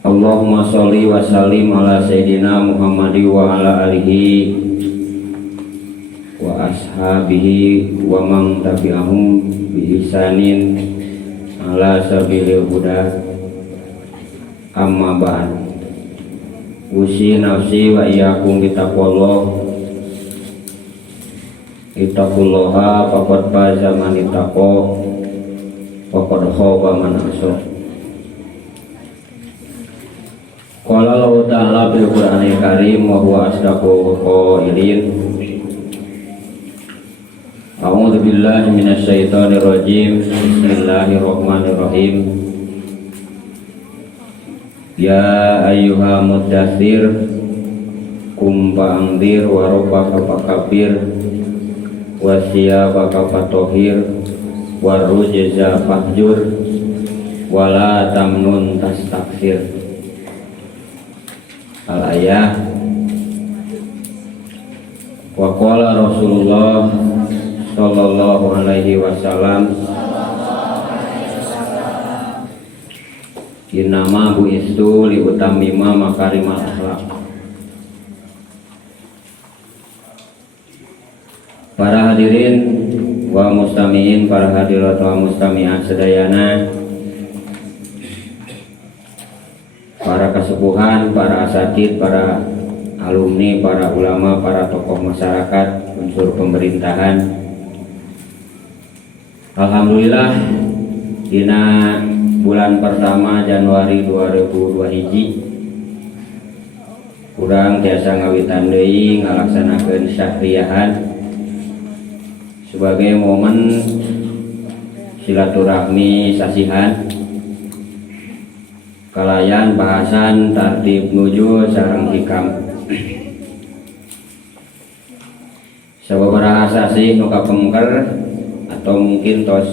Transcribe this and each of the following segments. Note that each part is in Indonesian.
Allahumma sholli wa sallim ala sayyidina Muhammadi wa ala alihi wa ashabihi wa man tabi'ahum bi ihsanin ala sabilil huda. Amma ba'd. Usi nafsi wa iyyakum bitaqwallah. Ittaqullaha faqad faza man ittaqa wa qad khaba man asya. Qala Allah Ta'ala fil Qur'anil Karim wa huwa asdaqul qailin. A'udzu billahi minasy syaithanir rajim. Bismillahirrahmanirrahim. Ya ayyuha muddatsir qum fa'anzir wa rabbaka fakabbir wa siyabaka fatahhir wa rujza fahjur wa la tamnun tastakthir. Al-ayah. Wa qala Rasulullah sallallahu alaihi wasallam, innama bu'istu li utammima makarimal akhlaq. Para hadirin wa mustami'in, para hadirat wa mustami'at sedayana, para kesepuhan, para asatid, para alumni, para ulama, para tokoh masyarakat, unsur pemerintahan. Alhamdulillah, dina bulan pertama Januari 2002 hiji, kurang tiasa ngawitan deui ngalaksanakeun syahriyahan sebagai momen silaturahmi sasihan kalayan bahasan tartib nuju sareng hikam. Sababaraha sasih nu kapengker atau mungkin tos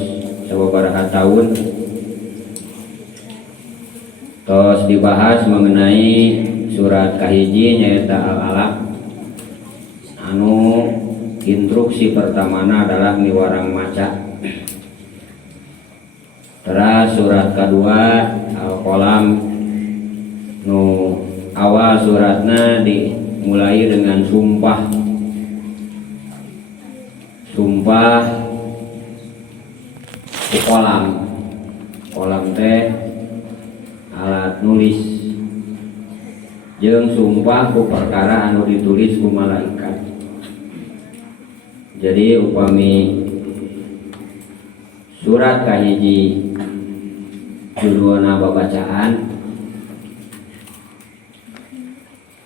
sababaraha tahun tos dibahas mengenai surat kahiji nyaeta Al-Alaq, anu instruksi pertamana adalah miwarang maca. Terus surat kedua Al-Qalam, nu awal suratna dimulai dengan sumpah di kolam teh alat nulis jeung sumpah ku perkara anu ditulis ku malaikat. Jadi upami surat kahiji judulna babacaan,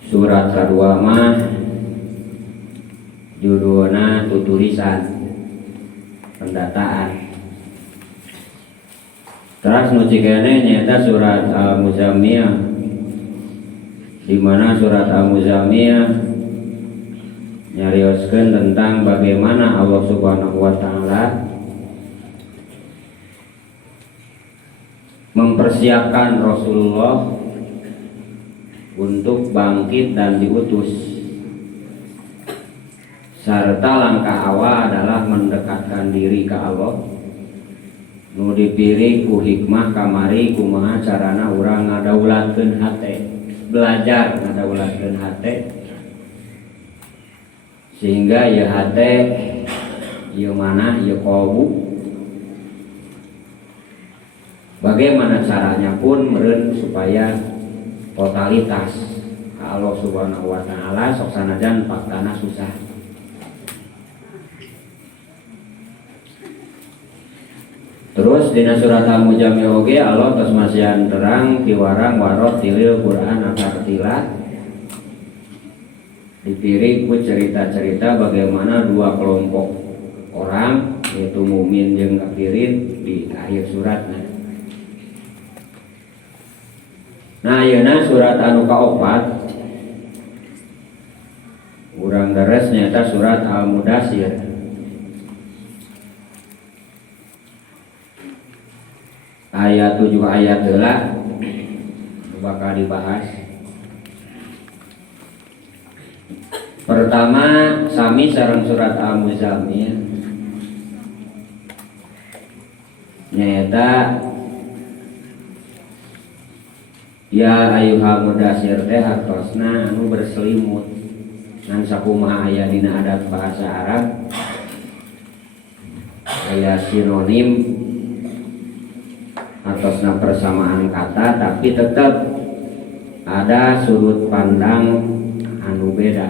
surat kedua mah judulna tutulisan pendataan. Terus nu cikene nyaeta surat Al-Muzammiyah, di mana surat Al-Muzammiyah nyarioskeun tentang bagaimana Allah Subhanahu wa taala mempersiapkan Rasulullah untuk bangkit dan diutus, serta langkah awal adalah mendekatkan diri ke Allah. Nu dipilih ku hikmah kamari kumaha carana urang ngadaulatkeun hate, belajar ngadaulatkeun hate, sehingga ieu hate ieu mana ieu qalbu. Bagaimana caranya pun meureun supaya totalitas Allah Subhanahu wa taala sok sanajan faktana susah. Terus dina surat Al-Muzammil oge Allah tos masihan terang kiwarang warot tilil Quran tartila. Dipirik ku cerita-cerita bagaimana dua kelompok orang, yaitu mukmin jeung kafirin, di akhir suratna. Nah, ayeuna surat anu kaopat urang deres nyaeta surat Al-Mudatsir. Ayat 7 ayat heula bakal dibahas. Pertama sami sareng surat Al-Muzammil nyaeta Ya ayyuhal mudassir teh hartosna anu berselimut. Ngan sakumaha aya dina adat bahasa Arab aya sinonim hartosna persamaan kata tapi tetap ada sudut pandang anu beda.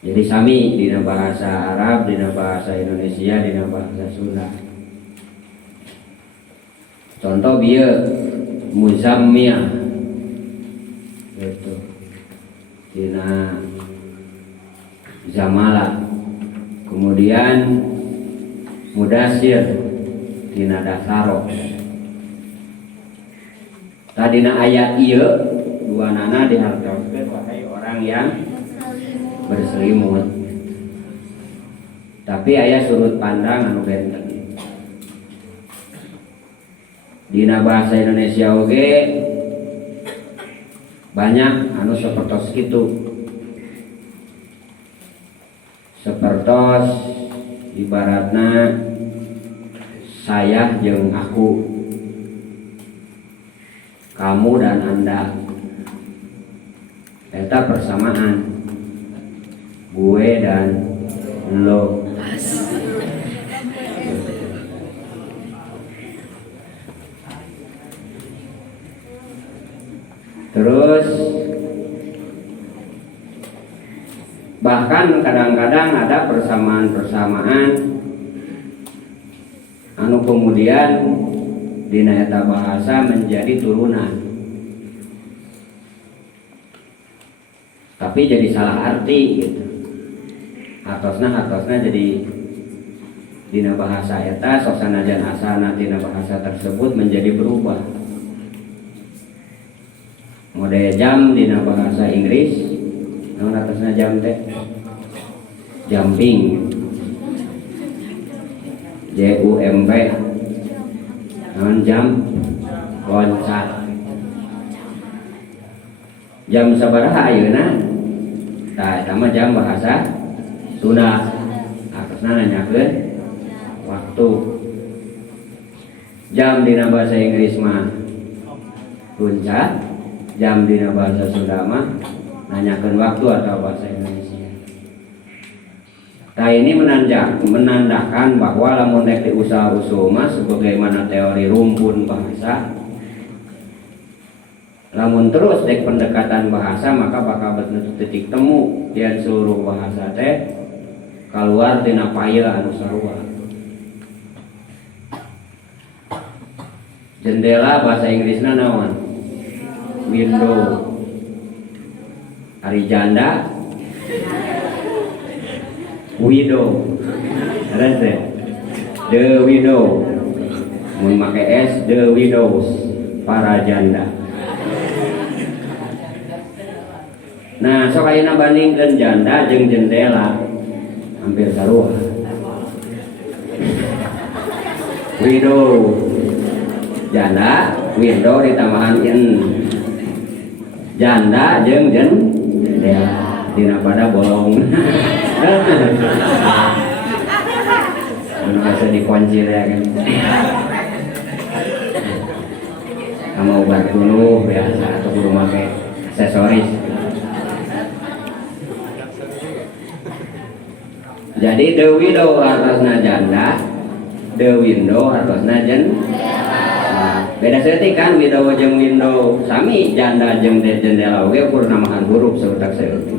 Jadi sami dina bahasa Arab, dina bahasa Indonesia, dina bahasa Sunda. Contoh bieu muzammil gitu. Dina zamala. Kemudian mudassir dina dasaro. Tadina ayat ieu duanana dihartokeun wahai orang yang berselimut. Tapi aya sudut pandang anu benten. Dina bahasa Indonesia oge banyak anu sapertos kitu. Sapertos ibaratna saya jeung aku, kamu dan Anda. Eta persamaan. Gue dan lo. Terus bahkan kadang-kadang ada persamaan-persamaan anu kemudian dina eta bahasa menjadi turunan. Tapi jadi salah arti gitu. Hartosna jadi dina bahasa eta sok sanajan asalna dina bahasa tersebut menjadi berubah. Model jam dina bahasa Inggris naon atasna jam teh jumping JUMP naon jam loncat jam sabaraha ayeuna tah eta mah jam bahasa Sunda atasna nanyakeun waktu. Jam dina bahasa Inggris mah luncat, jam dina bahasa Sunda mah nanyakeun waktu atau bahasa Indonesia. Nah ini menandakan bahwa lamun rek diusaha-usaha mah sebagaimana teori rumpun bahasa, lamun terus dek pendekatan bahasa maka bakal betul titik temu di seluruh bahasa teh keluar tina payeul anu sarua. Jendela bahasa Inggrisna naon? Window. Hari janda widow. Ada the widow. Mun make S the widows, para janda. Nah, sok ayeuna bandingkeun janda jeung jendela hampir sarua. Widow janda, window ditambahan in. Janda jeung jendela dina pada bolong. Anu biasa dikuncir ya kan. Sama obat dulu biasa atau kudu make aksesoris. Jadi the widow hartosna janda, the window hartosna jendela. Beda setik kan widow jeung window sami janda jeung jendela oge ukur namahan huruf sautak saeutik.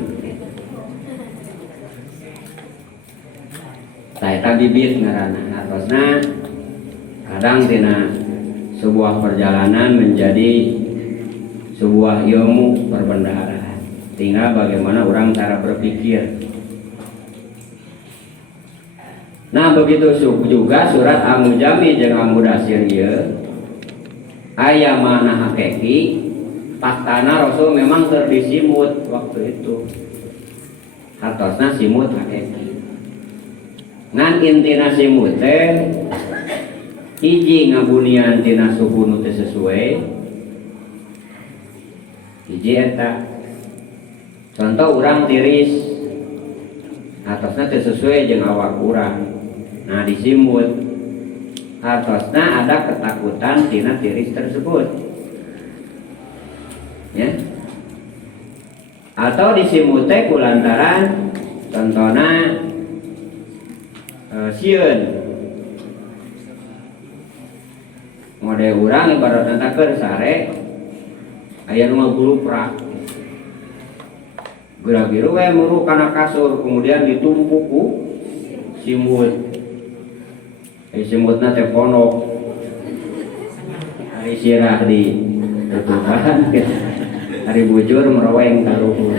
Tah eta bibit ngaranna hartosna kadang tina sebuah perjalanan menjadi sebuah ilmu perbendaharaan. Tinggal bagaimana orang cara berpikir. Nah begitu juga surat Al-Mujamil jeung Al-Mudassir ieu aya mana hakiki faktana Rasul memang terdisimut waktu itu. Hartosna simut hakiki. Ngan intina simut teh hiji ngabunian tina suku nu teu sesuai. Hiji eta contoh urang tiris hartosna teu sesuai jeung awak urang. Nah disimut hartosna ada ketakutan tina tiris tersebut ya, atau disimut teh kulantaran contohna sieun mode urang ibaratna keur sare aya nu ngaguluprak geura-giru we muru kana kasur kemudian ditumpuk ku simut. Simutna teh ponok hari sirah di tutupan hari bujur meroweng karuhur.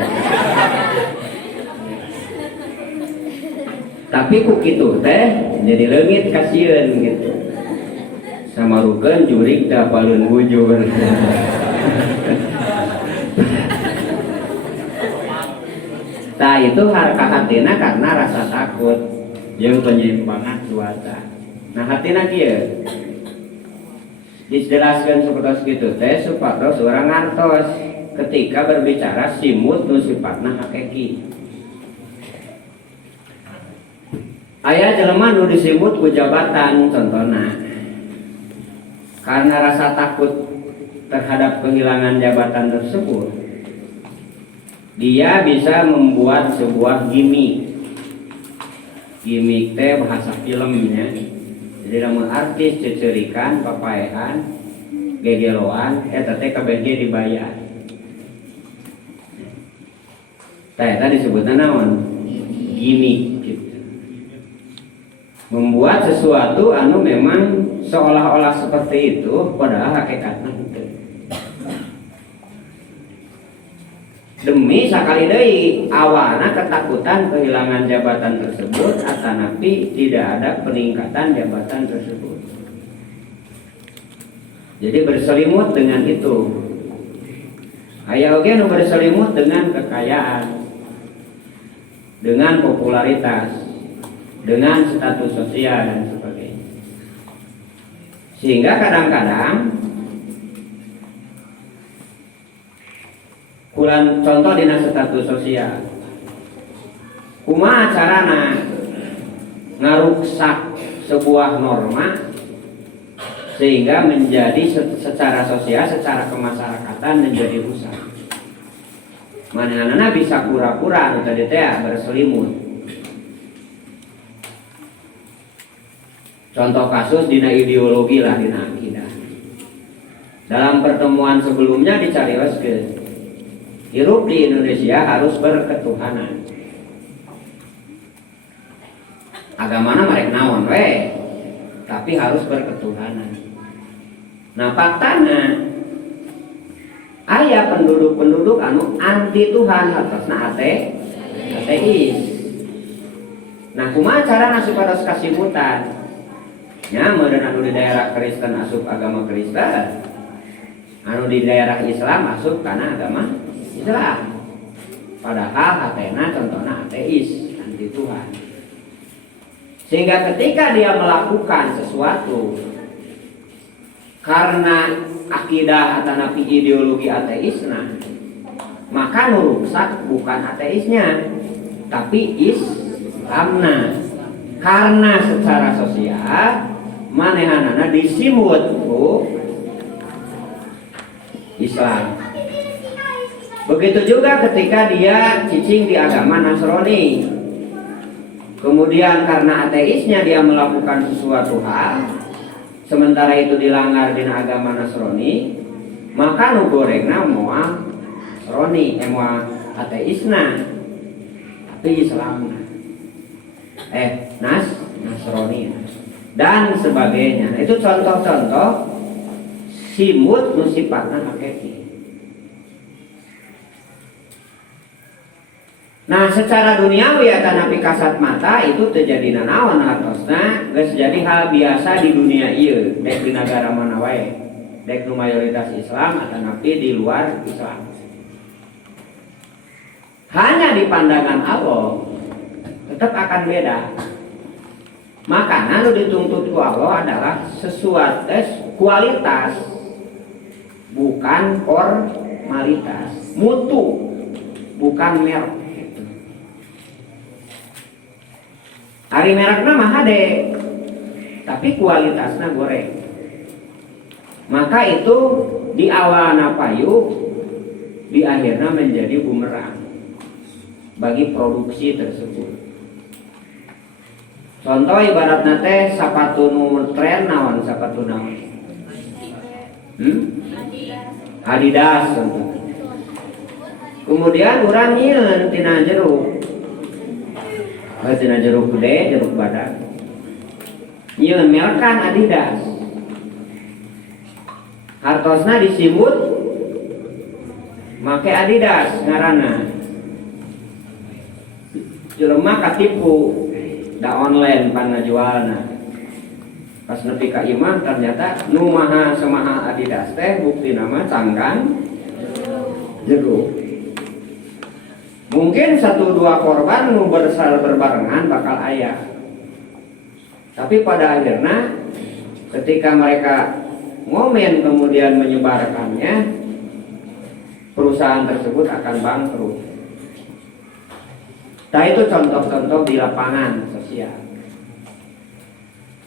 Tapi ku kitu teh jadi leungit kasieun gitu samarukeun jurig teh apaleun bujur. Tah itu harka hatina karena rasa takut jeung penyimpangan cuaca. Nah hatina kieu dijelaskeun sapertos kitu teh supados urang ngartos ketika berbicara simut nu sifatna hakiki. Aya jelema nu disimut ku jabatan contohna karena rasa takut terhadap kehilangan jabatan tersebut, dia bisa membuat sebuah gimmick. Gimmick teh bahasa filmnya. Jadi lamun artis cecerikan, papaehan, gegeloan, eta teh kabeh dibayar. Tah eta disebutna naon? Gimmick gitu. Membuat sesuatu anu memang seolah-olah seperti itu padahal hakikatna henteu. Demi sakali deui awana ketakutan kehilangan jabatan tersebut atanapi tidak ada peningkatan jabatan tersebut. Jadi berselimut dengan itu. Aya oge nu berselimut dengan kekayaan, dengan popularitas, dengan status sosial dan sebagainya. Sehingga kadang-kadang kulan contoh dina status sosial kumaha carana ngaruksak sebuah norma sehingga menjadi secara sosial, secara kemasyarakatan menjadi rusak. Manehna bisa pura-pura anu tadi teh berselimut. Contoh kasus dina ideologi lah, dina akidah. Dalam pertemuan sebelumnya dicarioskeun hirup di Indonesia harus berketuhanan. Agamana marek naon we, tapi harus berketuhanan. Nah faktana aya penduduk-penduduk anu anti Tuhan hartosna ateis. Nah kumaha carana supados kasimutan? Nya meureun anu di daerah Kristen asup agama Kristen, anu di daerah Islam asup kana agama Islam. Padahal hatena contohna ateis, anti Tuhan. Sehingga ketika dia melakukan sesuatu karena akidah atanapi ideologi ateisna, maka nu rusak bukan ateisnya, tapi Islamna. Karena secara sosial manehanana disimut ku Islam. Begitu juga ketika dia cicing di agama Nasrani, kemudian karena ateisnya dia melakukan sesuatu hal, sementara itu dilanggar di agama Nasrani, maka nu gorengna moal Nasrani, moal ateisna, tapi Islamna, Nasrani dan sebagainya. Itu contoh-contoh simut nu sifatna hakiki. Nah secara duniawi atanapi kasat mata itu terjadi nanaon hartosna geus jadi hal biasa di dunia ieu, dek di negara mana wae, dek nu mayoritas Islam atanapi di luar Islam. Hanya di pandangan Allah tetap akan beda. Makanya nu dituntut ku Allah adalah sesuatu kualitas, bukan formalitas, mutu, bukan merek. Hari merekna mah hade, tapi tapi kualitasnya goreng. Maka itu di awalnya payu, di akhirnya menjadi bumerang bagi produksi tersebut. Contoh ibaratnya teh sepatu nu tren naon, sepatu naon? Adidas contoh. Kemudian urang nyieun tina jeruk. Tina jeruk gede, jeruk badak. Nyieun merkan Adidas. Hartosna disimut make Adidas ngaranna. Jelema katipu da online panajualna. Pas nepi ka imah ternyata nu maha samaha Adidas teh bukti nama cangkang jeruk. Mungkin 1-2 korban nu berbarengan bakal aya. Tapi pada akhirnya ketika mereka ngomen kemudian menyebarkannya, perusahaan tersebut akan bangkrut. Nah itu contoh-contoh di lapangan sosial.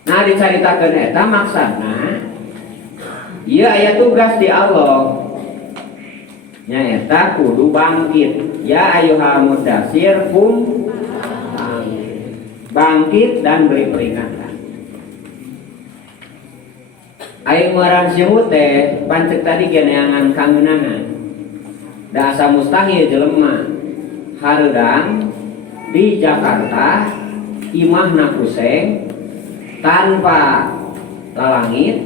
Nah dicaritakeun eta maksudna ieu aya tugas di Allah. Nyaeta kudu bangkit. Ya ayyuhal mudatsir qum bangkit dan beri peringatan. Aing meurang simut teh pancek tadi geneangan kangeunangan. Da asa mustahil jelema hareudang di Jakarta imahna kuseng tanpa lalangit,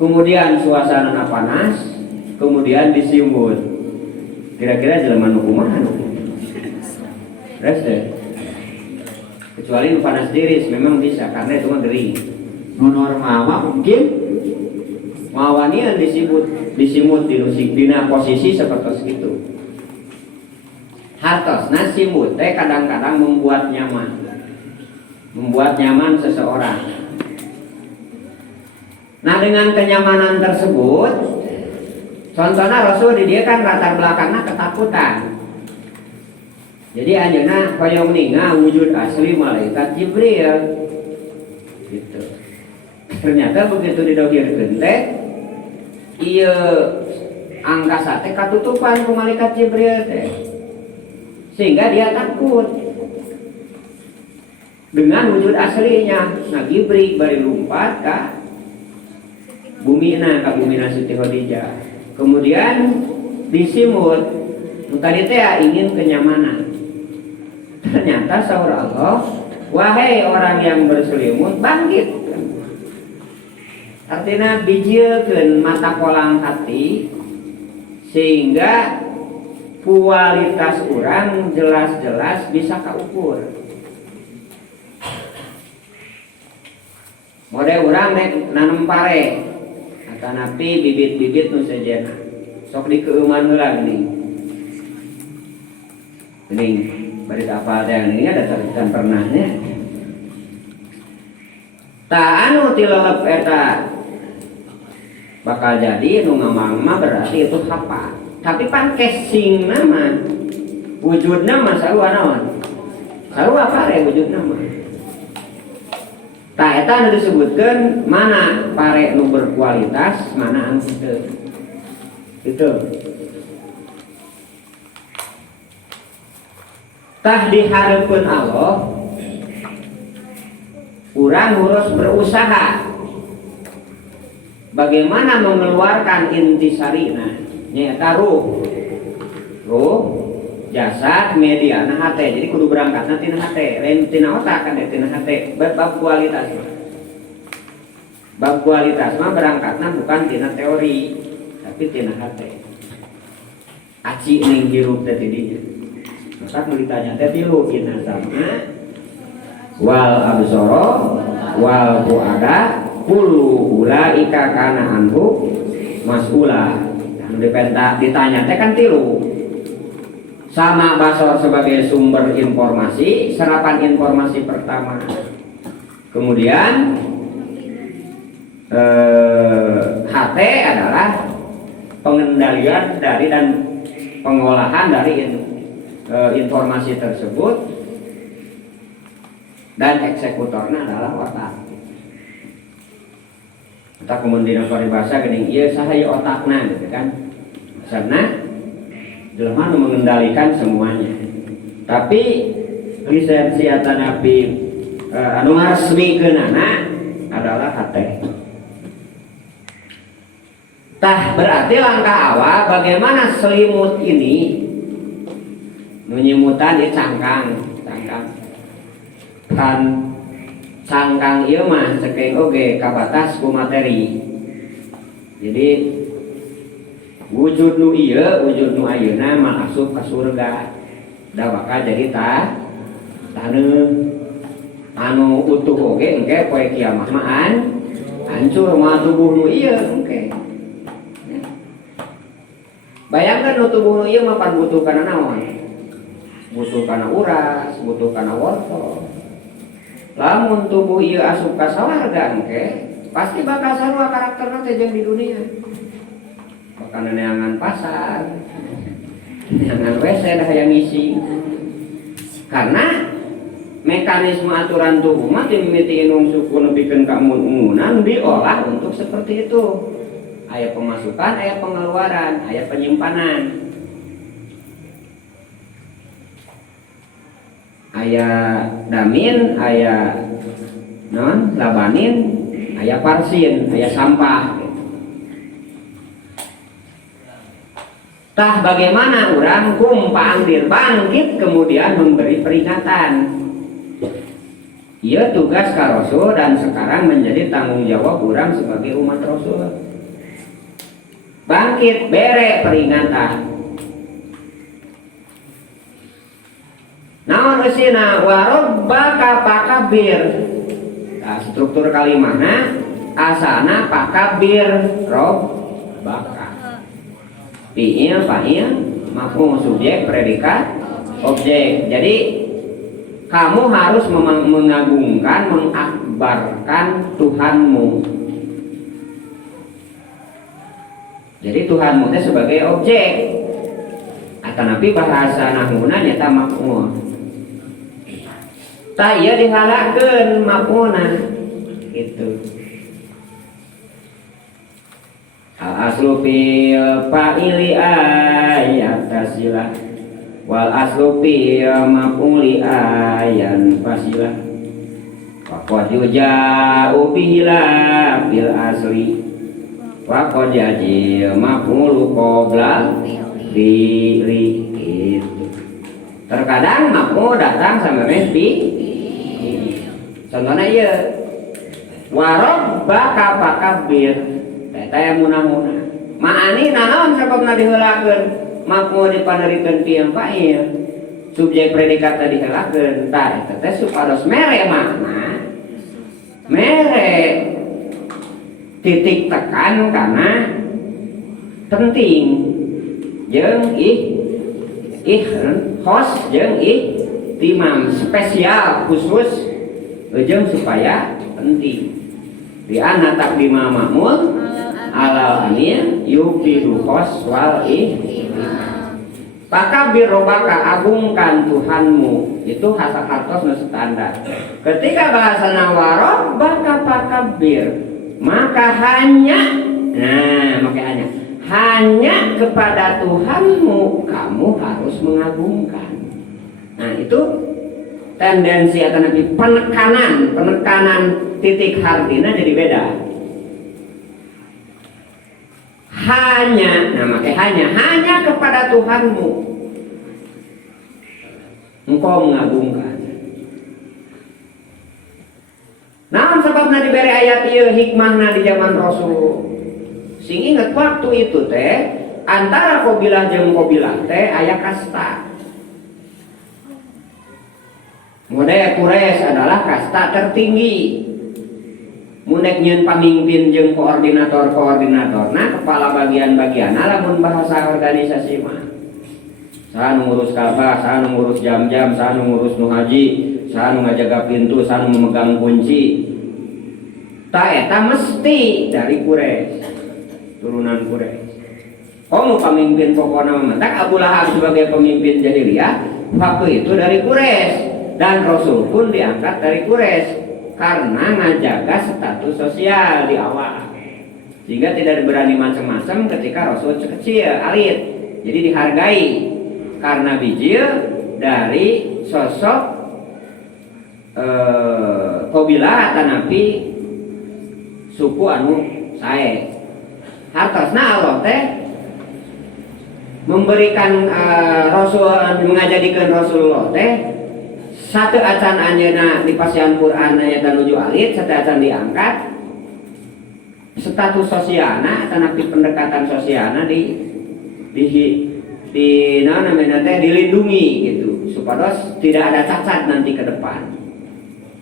kemudian suasana panas, kemudian disimut. Kira-kira jelema nu kumaha nu? Reste. Kecuali nu panas diris memang bisa karena itu mah gering. Nu normal mah mungkin mawanian disimut dina posisi seperti itu. Hartosna simut teh kadang-kadang membuat nyaman seseorang. Nah dengan kenyamanan tersebut, contohnya Rasul di dia kan latar belakangnya ketakutan. Jadi anjeunna hoyong ningal wujud asli malaikat Jibril. Gitu. Ternyata begitu didahirkeun teh ieu angkasa teh katutupan ku malaikat Jibril teh. Sehingga dia takut dengan wujud aslinya. Nah Jibril bari lumpat ka bumina Siti Khadijah. Kemudian disimut. Tadi teh ingin kenyamanan. Ternyata saur Allah, wahai orang yang berselimut, bangkit. Artinya bijiekeun mata kolang hati sehingga kualitas orang jelas-jelas bisa kaukur. Model orang nek nanem pare atanapi bibit-bibit nu sejenna. Sok dikeuman heula geuning. Geuning bari apal teh ini ada caritan pernahnya. Ta anu tilelep eta bakal jadi nu ngamang mah berarti itu hafal. Tapi pan casing nama wujud nama sarua naon? Sarua pare wujud nama. Ta eta nu disebutkeun mana pare nu berkualitas, mana anu teu. Itu. Tah dihareupeun Allah urang harus berusaha bagaimana mengeluarkan intisarina nyaeta ruh, jasad, media, nah hate. Jadi kudu berangkatna tina hate, lain tina otak kan tina hate. Bab kualitas mah berangkatna bukan tina teori, tapi tina hate. Aci ning hirup teh didinya. Maka nu ditanya teh tilu kina sama wal absara wal fuada kullu ulaika kana anhu mas'ula. Ditanya teh kan tilu. Sama basor sebagai sumber informasi, serapan informasi pertama. Kemudian HT adalah pengendalian dari dan pengolahan dari informasi tersebut, dan eksekutornya adalah otak. kita kemudian paribasa geuning ieu sahaya otakna gitu kan. Maksudna jelema nu mengendalikan semuanya. Tapi lisensiatan api anu ngaresmikeunana adalah hate. Tah berarti langkah awal bagaimana selimut ini nunyimutan di cangkang kan cangkang ieu mah saking oge kabatas ku materi. Jadi wujud nu ieu wujud nu ayeuna mah asup ka surga da bakal jadi taneuh anu utuh oge engke poe kiamat mah hancur mah tubuh nu ieu engke. Bayangkan nu tubuh nu ieu mah pan butuh kana naon? Butuh kana uras, butuh kana wortel. Lamun tubuh ieu asup ka sawarga engke, pasti bakal sarua karakterna teh jeung di dunia. Bakal neangan pasar, neangan WC dah yang ngisi. Karena mekanisme aturan tubuh mah mimiti inung suku nepikeun ka mun-munan diolah untuk seperti itu. Aya pemasukan, aya pengeluaran, aya penyimpanan. Aya damin, aya labanin, aya parsin, aya sampah. Tah bagaimana urang kumpangdir bangkit kemudian memberi peringatan. Ia tugas ka Rasul dan sekarang menjadi tanggung jawab urang sebagai umat Rasul. Bangkit bere peringatan. Naon usina wa rabbaka pakabir. Nah, struktur kalimahna asana pakabir rabbaka. Fi'il fa'il maf'ul subjek predikat objek. Jadi kamu harus mengagungkan, mengakbarkan Tuhanmu. Jadi Tuhanmu itu sebagai objek. Atanapi bahasa nahuna nyata maf'ul. Tah ieu dihalakeun maf'ulna gitu. Al-aslu fil fa'ili ayat tasilah wal aslu fil maf'uli ayan fasilah. Wa qad yuja'u bihila bil asli wa qad yajil maf'ulu qabla fi'li itu. Terkadang maf'ul datang sama fi. Contohna ieu wa rabbaka fakabbir. Eta yang munah-munah. Ma'ani nanaon sababna diheulakeun? Maf'ul dipanerikeun fi'il fa'il. Subjek predikat tadi diheulakeun. Tah eta teh supados mere makna. Mere titik tekan karena penting jeung khos jeung timam spesial khusus jeung supaya penting di ana takdima ma'mul alal anil yufidu khos wal pakabir robaka agungkan Tuhanmu. Itu hartos nu standar. Ketika bahasa nawaro baka pakabir maka hanya kepada Tuhanmu kamu harus mengagungkan. Nah itu tendensi atau nanti penekanan titik hartina jadi beda. Hanya kepada Tuhanmu engkau mengagungkan. Naon sababna diberi ayat ieu hikmahna di zaman Rasul. Sing inget waktu itu teh antara qabilah jeung qabilah teh aya kasta. Mode Quraisy adalah kasta tertinggi. Mundek nyeun pamimpin jeung koordinator-koordinatorna kepala bagian-bagian lamun bahasa organisasi mah. Saha nu ngurus kabah, saha nu ngurus jam-jam, saha nu ngurus nu haji, saha nu ngajaga pintu, saha nu memegang kunci. Ta eta mesti dari Quraisy. Turunan Quraisy. Komo pamimpin pokokna mah tak Abu Lahab sebagai pemimpin jahiliyah waktu itu dari Quraisy dan Rasul pun diangkat dari Quraisy karena ngajaga status sosial di awal. sehingga tidak berani macam-macam ketika Rasul kecil alit. Jadi dihargai karena bijil dari sosok Qabilah tanapi suku anu sae. Hartosna Allah teh memberikan Rasul, mengajadikan Rasulullah teh satu acan anjeunna di pasian Quran aya nuju alit, satu acan diangkat status sosialna tanapi pendekatan sosialna dilindungi gitu supaya tidak ada cacat nanti ke depan.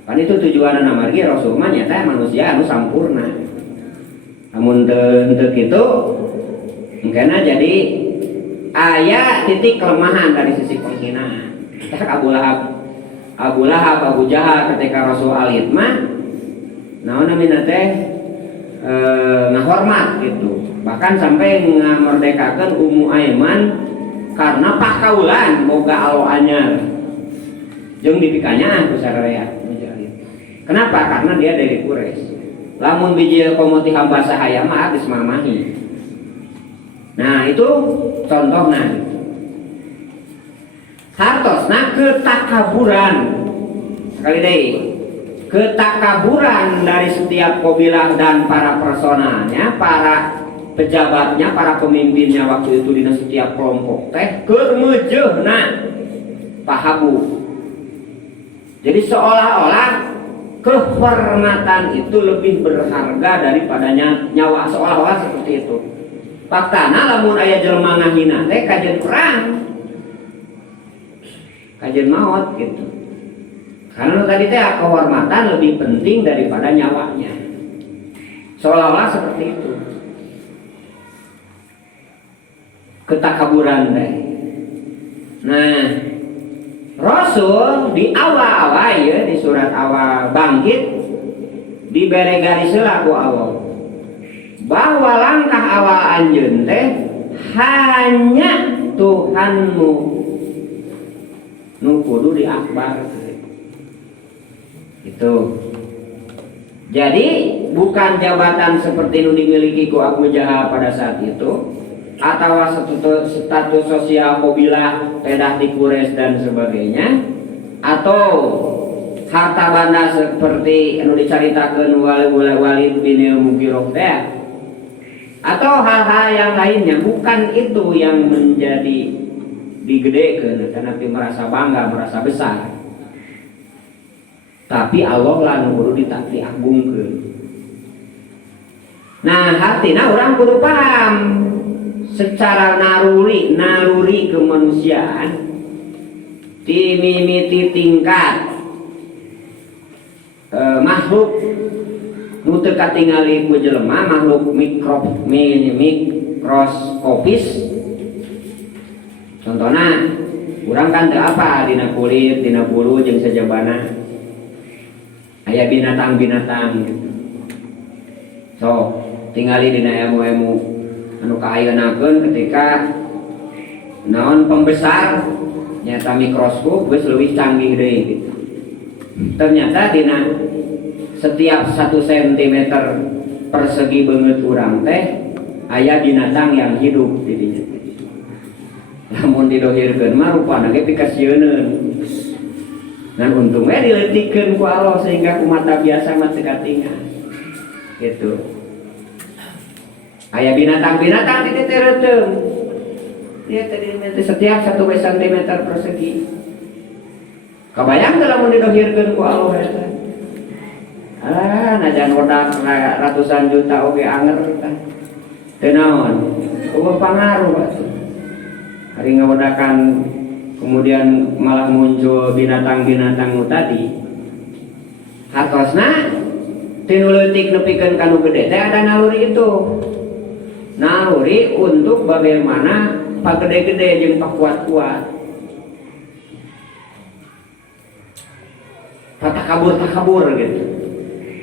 Kan itu tujuan margi Rasul mah nyata manusia anu sampurna. Namun teu kitu engkena jadi aya titik kelemahan dari sisi penghinaan. Abu Lahab, Abu Jahal ketika Rasul alit mah naon namina teh ngahormat gitu. Bahkan sampai ngamerdekakeun Ummu Aiman karena pakaulan boga alo anyar. Jeung dipikanya ku sararea. Kenapa? Karena dia dari Quraisy. Lamun bijil komoti hamba sahaya mah geus mamahi. Nah, itu contohna. Hartosna ketakaburan. Sekali deui. Ketakaburan dari setiap kabilah dan para personalnya, para pejabatnya, para pemimpinnya waktu itu di setiap kelompok teh keur meujeuhna pahabu. Jadi seolah-olah kehormatan itu lebih berharga daripada nyawa, seolah-olah seperti itu. Faktana lamun aya jelema ngahina teh kajen perang, kajen maut gitu. Karena tadi teh kehormatan lebih penting daripada nyawanya. Seolah-olah seperti itu. Ketakaburan teh. Nah, Rasul di awal-awal ya di surat awal Bangkit dibere garis heula ku Allah bahwa langkah awal anjeun teh hanya Tuhanmu nu kudu diakbar. Itu. Jadi bukan jabatan seperti nu dimiliki ku Abu Jahal pada saat itu, atau status sosial Qabilah pedah di Quraisy dan sebagainya, atau harta benda seperti anu dicaritakeun Walid bin Mughirah teh, atau hal-hal yang lainnya. Bukan itu yang menjadi digedekeun karena merasa bangga, merasa besar. Tapi Allah lah nu kudu diagungkeun. Nah, hatina urang kudu paham secara naluri kemanusiaan ti mimiti tingkat makhluk nu teu katingali ku jelema, makhluk mikroskopis. Contohna urang kan teu apa dina kulit, dina bulu jeung sajabana aya binatang-binatang gitu. So tingali dina emu-emu anu kaayeunakeun ketika naon pembesar nyata mikroskop geus leuwih canggih deui gitu. Ternyata dina setiap 1 cm persegi beungeut urang teh aya binatang yang hidup di dinya. Lamun didohirkeun mah rupana ge pikasieun. Dan untungnya dileutikeun ku Allah sehingga ku mata biasa mah teu katingal. Gitu. Aya binatang-binatang di dieu reuteung. Dia tadi setiap 1 cm persegi. Kabayang teu lamun didohirkeun ku Allah eta. Najan odak ratusan juta oge anger tah. Teu naon? Eueuh pangaruh atuh. Hari ngawedakan kemudian malah muncul binatang-binatang tadi. Hartosna tinu leutik nepikeun kanu gede teh ada naluri itu. Naluri untuk bagaimana pak gede-gede jeung pak kuat-kuat. Takabur gitu.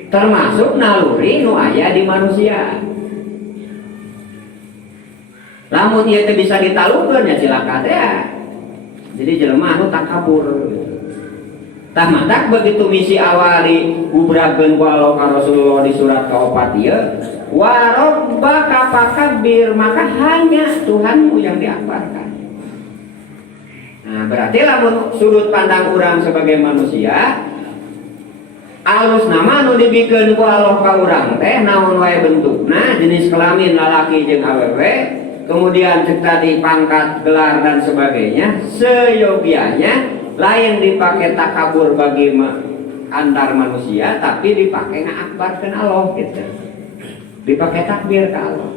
Termasuk naluri nu aya di manusia. Lamun ieu teh bisa ditalukeun nya cilaka teh. Jadi jelema anu takabur. Tah matak begitu misi awal diubrakeun ku Allah ka Rasulullah di surat kaopat ieu, wa rabbaka fakabbir, maka hanya Tuhanmu yang diakbarkan. Nah, berarti lamun sudut pandang urang sebagai manusia, alus nama nu dibikeun ku Allah ka urang teh naon wae bentukna, jenis kelamin lalaki jeung awewe, kemudian cek tadi pangkat, gelar dan sebagainya, seyogianya lain dipakai takabur bagi antar manusia, tapi dipakai ngakbarkeun Allah gitu. Dipakai takbir ke Allah.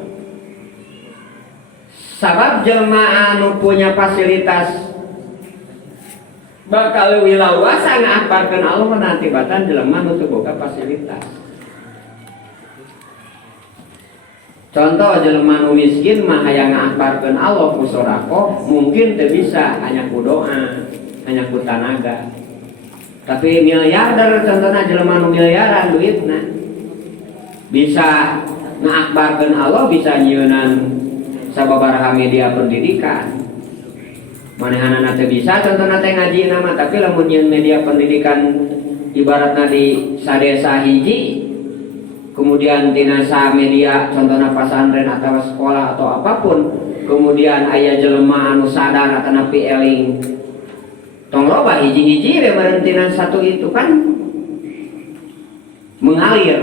Sabab jelema anu punya fasilitas bakal wilawasa ngakbarkeun Allah nanti batan jelema nu teu boga fasilitas. Contoh jelema nu miskin mah hayang ngakbarkeun Allah ku sodaqoh mungkin teu bisa, hanya ku doa, hanya ku tanaga. Tapi miliarder contohna jelema nu miliaran duitna bisa ngakbarkeun Allah, bisa nyieunnan sababaraha media pendidikan. Manehanana teu bisa contohna teh ngaji nama, tapi lamun nyieun media pendidikan ibaratna di sadesa hiji, kemudian tina sa media contohna pasantren atau sekolah atau apapun, kemudian aya jelema anu sadar atau napi eling tong loba hiji-hiji we merentina satu itu kan mengalir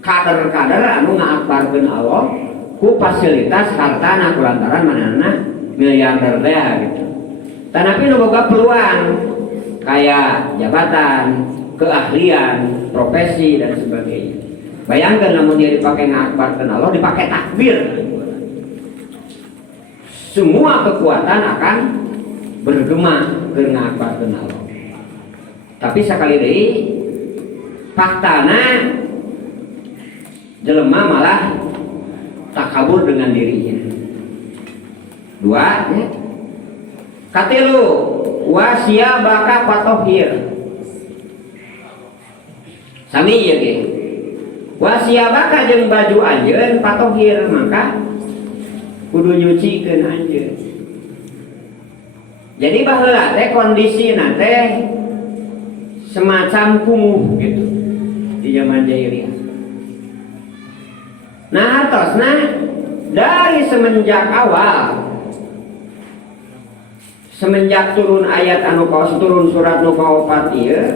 kader-kader anu ngakbarkeun Allah ku fasilitas hartana kulantaran manehna miliarder teh gitu. Tanapi nu boga peluang kayak jabatan, keahlian, profesi dan sebagainya. Bayangkan lamun dia dipakai ngakbarkeun Allah, dipakai takbir, semua kekuatan akan bergema ke ngakbarkeun Allah. Tapi sekali deui faktana jelema malah takabur dengan dirinya. Dua, ya. Katilu wasiyabaka fatohir. Sami ieu ge. Wasiyabaka jeung baju anjeun fatohir, maka kudu nyucikeun anjeun. Jadi baheula teh kondisina teh semacam kumuh gitu di zaman jahiliyah. Nah hartosna dari semenjak awal, semenjak turun ayat anu turun surat nu kaopat ieu,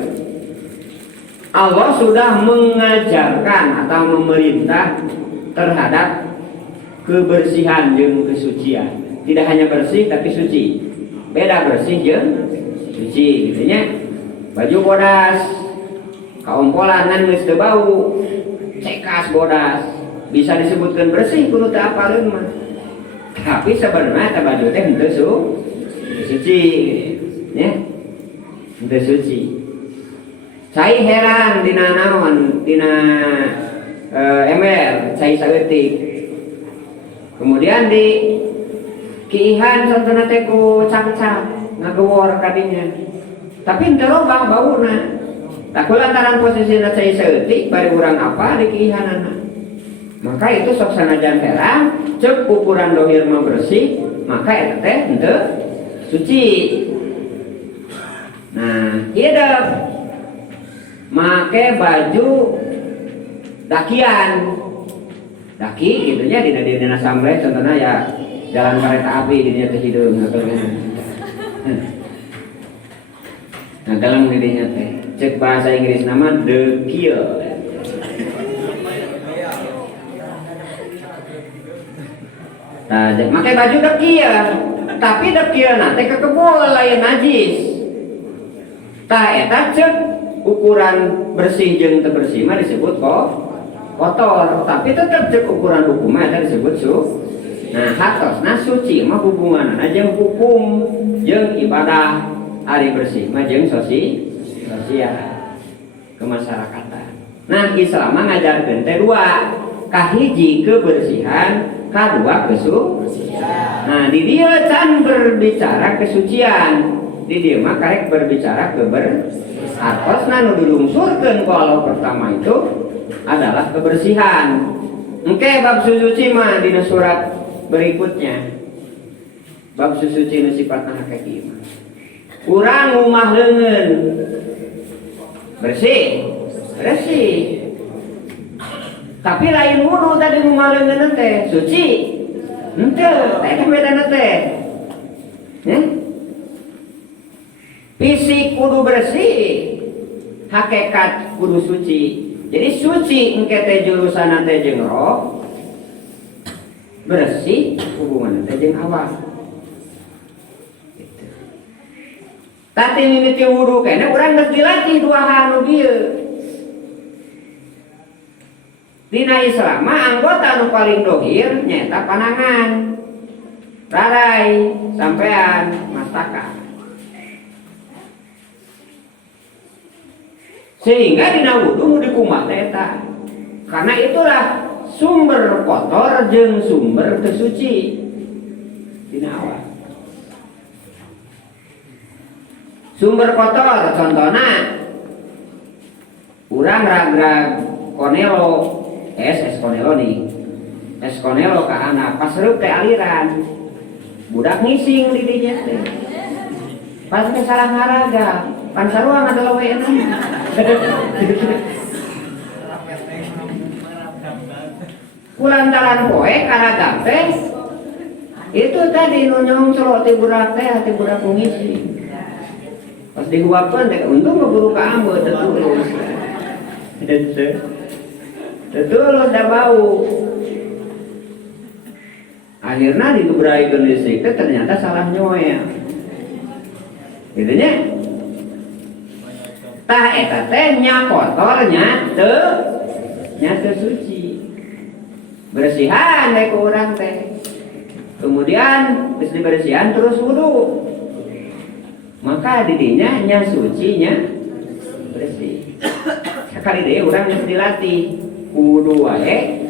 Allah sudah mengajarkan atau memerintah terhadap kebersihan jeung kesucian. Tidak hanya bersih tapi suci. Beda bersih jeung suci gitu nya. Baju bodas kaompolan ngan geus teu bau, cekas bodas, bisa disebutkan bersih kudu teu apaleun mah. Tapi sebenarnya teh baju teh henteu suci nya. Henteu suci. Cai heran dina naon? Dina ember, cai saeutik. Kemudian di kiihan contohna teh ku cap-cap ngagewor kadinya. Tapi henteu loba bauna. Tak kulantaran posisina cai saeutik bari urang apa di kiihanana. Maka itu sok sanajan heran, cek ukuran dohir mah bersih, maka eta teh henteu suci. Nah, hidup make baju dakian. Daki gitu nya dina samble contohna ya jalan kereta api di dinya teh hideung ngaturna. Nah, dalam dirinya teh cek bahasa Inggris nama the kill. Nah, pakai baju dekieu, tapi dekieu teh kekebul lain najis. Tah eta cek ukuran bersih jeung teu bersih mah disebut kok kotor, tapi tetap cek ukuran hukumnya eta disebut Nah, hartosna suci mah hubunganna jeung hukum jeung ibadah, ari bersih mah jeung sosial kemasyarakatan. Nah, Islam mah ngajarkeun teh dua, kahiji kebersihan, kadua kesucian. Nah, di dia can berbicara kesucian, di dia mah karek berbicara kebersihan. Hartosna nu dilungsurkeun ku Allah pertama itu adalah kebersihan. Engke bab suci mah dina surat berikutnya. Bab suci nu sifatna hakiki mah. urang ngumah leungeun bersih tapi lain wudu tadi ngumah leungeun teh suci henteu teh bedana teh fisik kudu bersih hakikat kudu suci. Jadi suci engke teh jurusan teh jeung roh, bersih hubungan teh jeung awak. Gitu. Tati mimiti wudu kene urang geus dilatih dua hal nu dieu. Dina Islam mah anggota nu paling dohir nyaeta panangan, rarai, sampean, mastaka. Sehingga dina wudu nu dikumat eta. Karena itulah sumber kotor jeung sumber kesuci dina awak. Sumber kotor contohna urang ragrag konelo es konelo nih. Es konelo ka anak pas reup teh aliran. Budak ngising di dinya teh. Pas teh salah ngaraga, pan sarua ngadalawe enak. Kulantaran poe karena teh itu tadi nunyong celok ti budak teh hati budak ngisi pas dihuapkan teh untung ngeburu ka ambeut tetulus tetulus da bau akhirna digubraikeun listrik teh ternyata salah nyoel gitu nya tah eta teh nya kotor nya teu suci. Bersihan deh ke urang teh. Kemudian geus dibersihan terus wudu. Maka didinya nya suci nya bersih. Sakali deui urang geus dilatih wudu wae.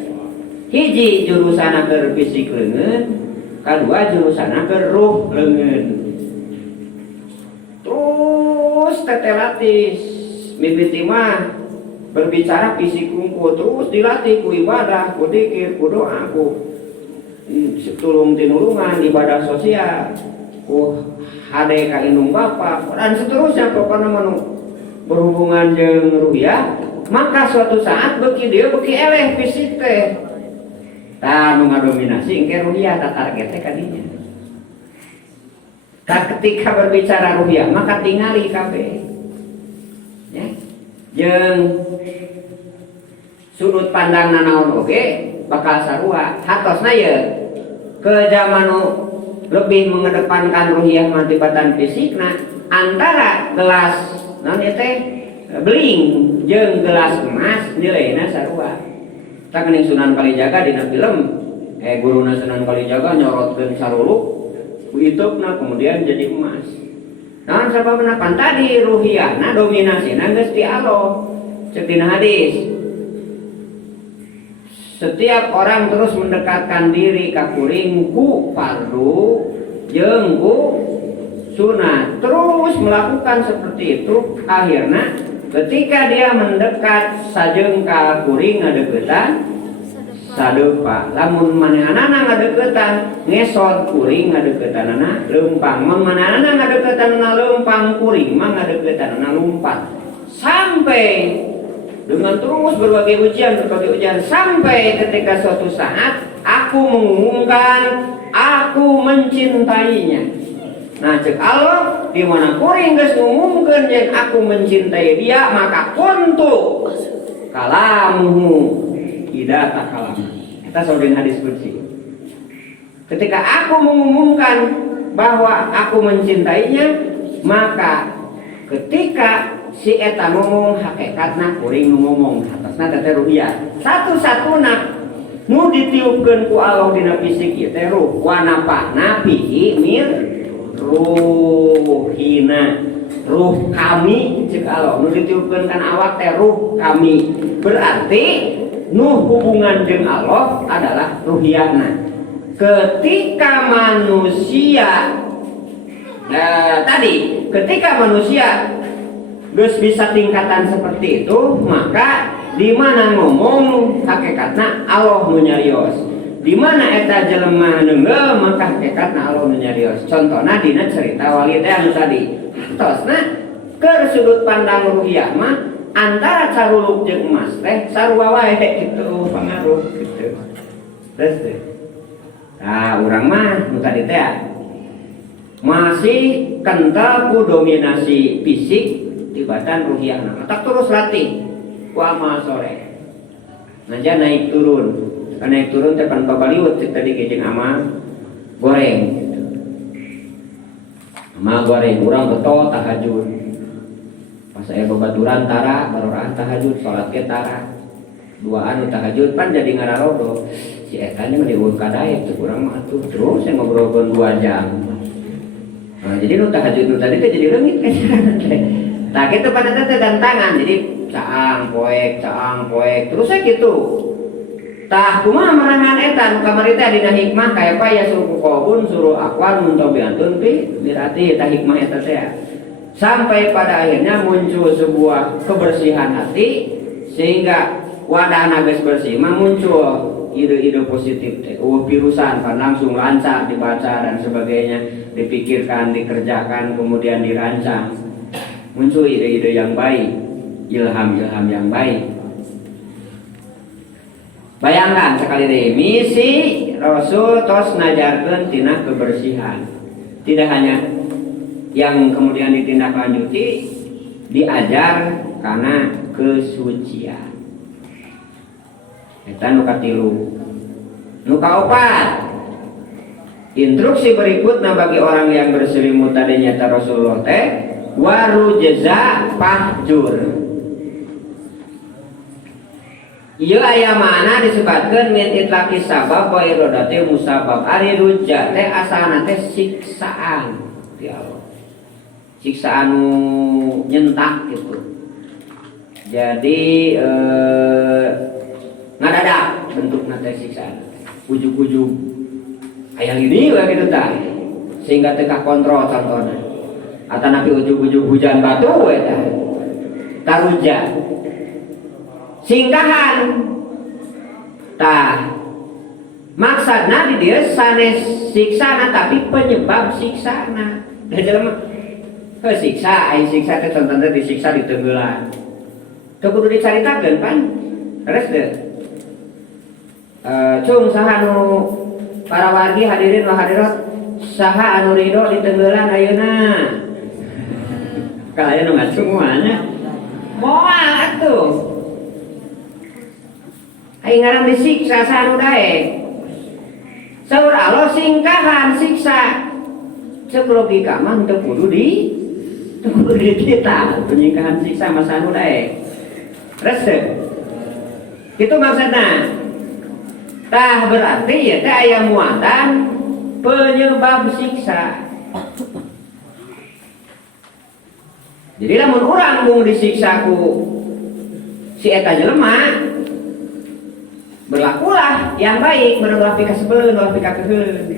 Hiji jurusana keur fisik leungeun, kadua jurusana keur ruh leungeun. Terus teteh latih mimiti mah berbicara fisik unggul terus dilatih ku ibadah, ku dzikir, ku doa, ku tulung tinulungan, ibadah sosial, ku hade ka indung bapa dan seterusnya pokoknya manu berhubungan jeung ruhiyah, maka suatu saat beuki dieu beuki eleh fisik teh. Tah nu ngadominasi engke ruhiyah ta target teh ka dinya. Ketika berbicara ruhiyah maka tingali kabeh. Ya. Jeung sudut pandang nanaon oge bakal sarua hatosna ye ke zaman lebih mengedepankan ruhiyah mantibatan fisikna antara gelas naon ieu teh beling jeung gelas emas nileuna sarua. Tak geuning Sunan Kalijaga dina film guruna Sunan Kalijaga nyorotkeun saruluk ku iteupna kemudian jadi emas. Naon sababna pan tadi ruhiyahna dominasina geus ti Allah. Cek dina hadis. Setiap orang terus mendekatkan diri ka kuring ku fardu jeung ku sunat, terus melakukan seperti itu, akhirnya ketika dia mendekat sajeung ka kuring ngadeuketan sadeupa, lamun manehanana ngadeuketan ngesot kuring ngadeuketanana leumpang, mun manehanana ngadeuketanana leumpang kuring mah ngadeuketanana lumpat, sampai dengan terus berbagai ujian sampai ketika suatu saat aku mengumumkan aku mencintainya. Nah cek Allah di mana kuring geus ngumumkeun yen aku mencintai dia maka kuntu kalamuhu ida takalam. Kita saudin hadis qudsi. Ketika aku mengumumkan bahwa aku mencintainya maka ketika si eta ngomong hakikatna kuring ngomong atasna teh ruhiyah. Satu-satuna nu ditiupkeun ku Allah dina fisik ieu teh ruh wa nafa'na fihi mir ruhina. Ruh kami cek Allah nu ditiupkeun kana awak teh ruh kami. Berarti nu hubungan jeung Allah adalah ruhiyahna. Ketika manusia ketika manusia geus bisa tingkatan seperti itu, maka di mana ngomong hakikatna Allah nu nyarios. di mana eta jelema neunggel maka tekadna Allah nu nyarios. Contona dina cerita wali teh anu tadi. Tosna keur sudut pandang ruhiyah mah antara caruluk jeung emas teh sarua wae kitu pangaruh kitu. Terus teh. Nah, urang mah nu tadi teh masih kental ku dominasi fisik tibatan ruhiyahna. Tak terus latih ku amal soleh. Naja naik turun. Naik turun teh pan babaliut tadi jeung amal goreng gitu. Amal goreng urang beto tahajud. Pas saya babaturan tara barorahan tahajud salat ge tara. Duaan tahajud pan jadi ngararodo. Si eta nya dieueun ka daek teh urang mah atuh terus saya ngobrolkeun 2 jam. Nah, jadi nu tahajud nu tadi teh jadi leungit kan. Tah kitu pada teh tantangan jadi caang poek terus saya kitu. Tah kumaha marangan eta nu kamari teh dina hikmah kaya pa ya suruh qobun suruh aqwal muntabiatun fi mirati eta hikmah eta teh. Sampai pada akhirnya muncul sebuah kebersihan hati sehingga wadahna geus bersih mah muncul ide-ide positif teh. Pirusan kan langsung lancar dibaca dan sebagainya, dipikirkan, dikerjakan, kemudian dirancang. Muncul ide-ide yang baik, ilham-ilham yang baik. Bayangkan sekali deh, misi Rasul tos ngajarkeun tina kebersihan. Tidak hanya yang kemudian ditindaklanjuti, diajar karena kesucian. Eta nu katilu. Nu kaopat, instruksi berikutnya bagi orang yang berselimut tadinya Rasulullah teh warujza fahjur. Ieu aya mana disebutkeun min itlaqi sabab wa iradati musabab. Ari rujja teh asalna teh siksaan ti Allah. Siksaan nyentak gitu. Jadi ngadadak bentukna teh siksaan. Ujug-ujug aya gini we kitu tah. Sehingga teu kakontrol contohna. Atanapi ujug-ujug hujan batu we tah. Tarujja. Singkahan tah maksudna di dieu sanes siksana tapi penyebab siksana. Da jelema siksa ai siksa teh contohna disiksa di tenggelan. Teu kudu dicaritakeun pan. Terus teh cung saha nu para wargi hadirin wa hadirat saha anu ridho di tenggelan ayeuna. Ka aya nu ngacung nya. Moal atuh. Ai ngarang disiksa sanu dae. Saur Allah singkahan siksa. Cek logika mah teu kudu ditita penyingkahan siksa mah sanu dae. Resep. Itu maksudna. Tah berarti ya teh aya muatan penyebab siksa. Jadi lamun urang mung disiksa ku si eta jelema berlakulah yang baik, menurut pika sebelum, menurut pika keheun.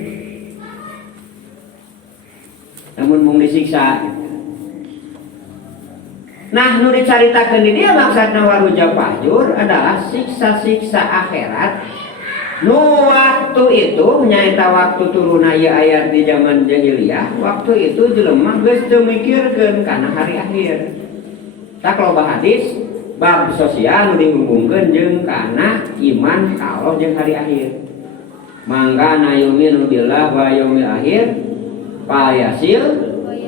Namun mung disiksa. Nah, nu dicaritakeun di dieu maksudna waruja fahjur adalah siksa-siksa akhirat. Nu waktu itu nyaeta waktu turunna ieu ayat di zaman jahiliyah, waktu itu jelema geus teu mikirkeun kana hari akhir. Tak loba hadis bab sosial nu dihubungkeun jeung kana iman ka Allah jeung hari akhir. Mangga na yu'minu billah wa yaumil akhir fa yasil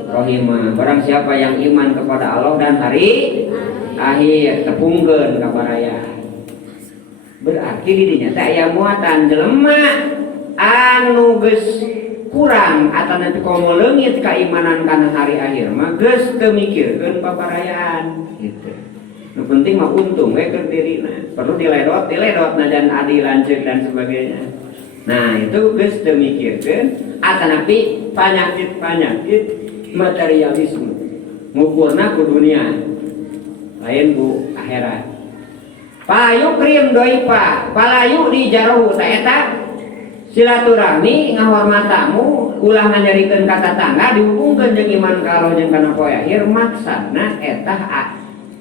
rahimah. Barang siapa yang iman kepada Allah dan hari akhir tepungkeun kabaraya. Berarti di dinya teh aya muatan jelema anu geus kurang atawa nepi komo leungit kaimanan kana hari akhir mah geus teu mikirkeun paparayaan gitu. Nu penting mah untung we keur dirina. Perlu diledot najan adi lanceuk dan sebagainya. Nah, itu geus teu mikirkeun atanapi panyakit materialisme. Ngukurna ku dunia. Lain ku akhirat. Payu krim doipa, palayu di jarahu ta eta silaturahmi ngahormat tamu, ulah nganyarikeun ka tetangga dihubungkeun jeung iman ka Allah jeung kana poe akhir maksudna eta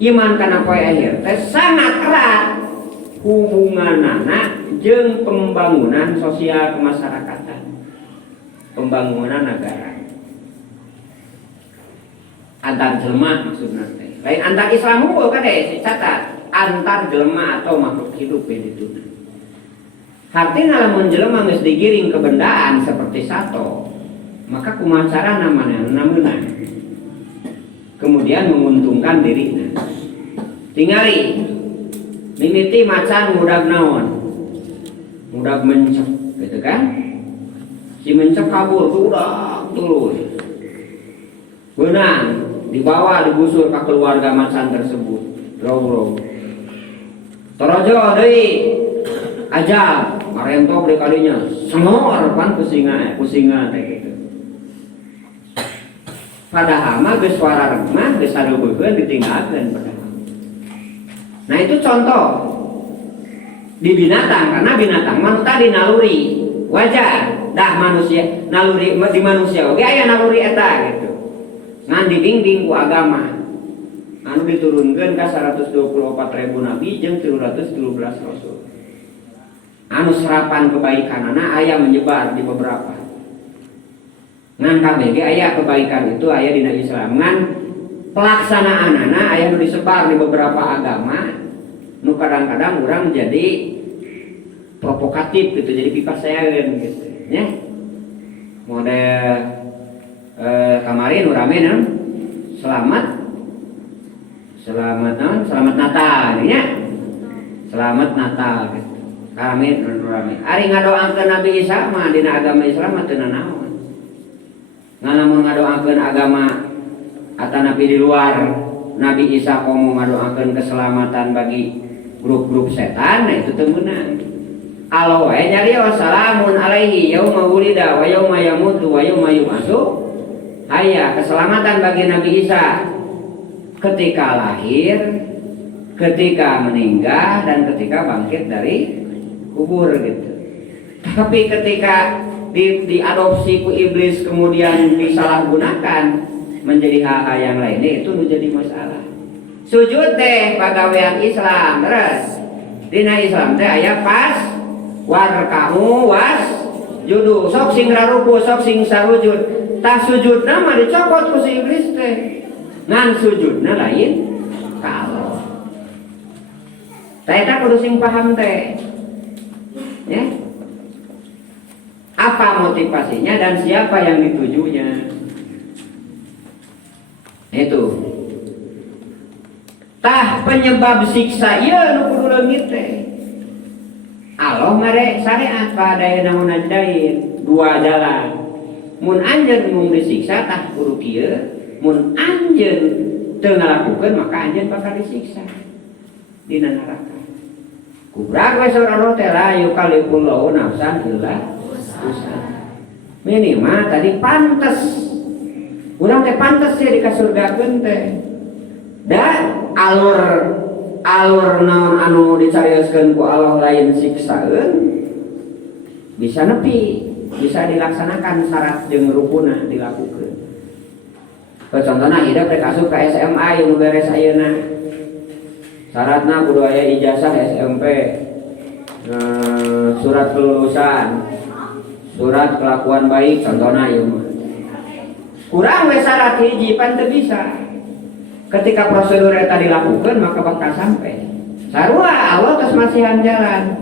iman kana poe akhir teh sangat erat hubunganana jeung pembangunan sosial kemasyarakatan, pembangunan negara. Antar jelema maksudna teh. Lain antar Islam unggul kade catat, antar jelema atau makhluk hidup itu. Artinya lamun jelema geus digiring ke bendaan seperti sato, maka kumaha carana manehna meunang. Kemudian menguntungkan dirinya. Tingali mimiti macan mudag naon, mudag mencek, gitu kan? Si mencek kabur udah tulus, benang dibawa digusur ke keluarga macan tersebut, rong. Torojo deui ajab, marentok di kalinya, sengor pan pusingan teh gitu. Padahal mah geus warareng mah geus sareubeukkeun ditinggalkeun padahal. Nah itu contoh di binatang, karena binatang mah tadi naluri wajar dah manusia naluri di manusia oke aya naluri eta gitu ngan dibimbing ku agama anu diturunkeun ka 124.000 nabi jeung 313 rasul anu serapan kebaikanana aya menyebar di beberapa ngan kabeh aya kebaikan itu aya dina Islam ngan pelaksanaanana aya nu disebar di beberapa agama nu kadang-kadang orang jadi provokatif gitu, jadi pipas sayaeun gitu nya. Model kemarin rame naon selamat Natal nya. Selamat Natal gitu. Rame. Ari ngadoakeun Nabi Isa mah dina agama Islam mah teu naon. Ngalamun ngadoakeun agama atanapi di luar Nabi Isa komo ngadoakeun keselamatan bagi grup-grup setan, nah itu teu meunang. Allah wae nyari wassalamun alaihi yauma wulida wa yauma yamutu wa yauma yub'atsu. Aya keselamatan bagi Nabi Isa ketika lahir, ketika meninggal dan ketika bangkit dari kubur gitu. Tapi ketika diadopsi ku iblis kemudian disalahgunakan menjadi hal-hal yang lainnya itu menjadi masalah. Sujud teh pagawean Islam terus dina Islam teh aya pas warkamu was judu sok sing raruku sok sing sarujud tah sujudna mah dicopot ku si iblis teh ngan sujudna lain ka Allah. Tah eta kudu sing paham teh ya apa motivasinya dan siapa yang ditujunya. Itu tah penyebab siksa ieu nu kudu leungit teh Allah mare syariat padaya naon dain dua jalan mun anjeun mung disiksa tah kudu kieu mun anjeun teu ngalakukeun maka anjeun bakal disiksa dina neraka kubrak we saurang teh la yukalifullahu nafsan illa wus'aha minimal tadi pantes urang teh pantes ya dikasurgakeun teh. Dan alur naon anu dicarioskeun ku Allah lain siksaeun bisa nepi, bisa dilaksanakan syarat jeung rukunna dilakukeun. Contohna hidup rek asup ka SMA yang beres ayeuna. Syaratna kudu aya ijazah SMP, surat kelulusan, surat kelakuan baik contohna ieu mah. Kurang we syarat hiji pan teu bisa. Ketika prosedur eta dilakukan maka bakal sampai. Sarua Allah geus masihan jalan.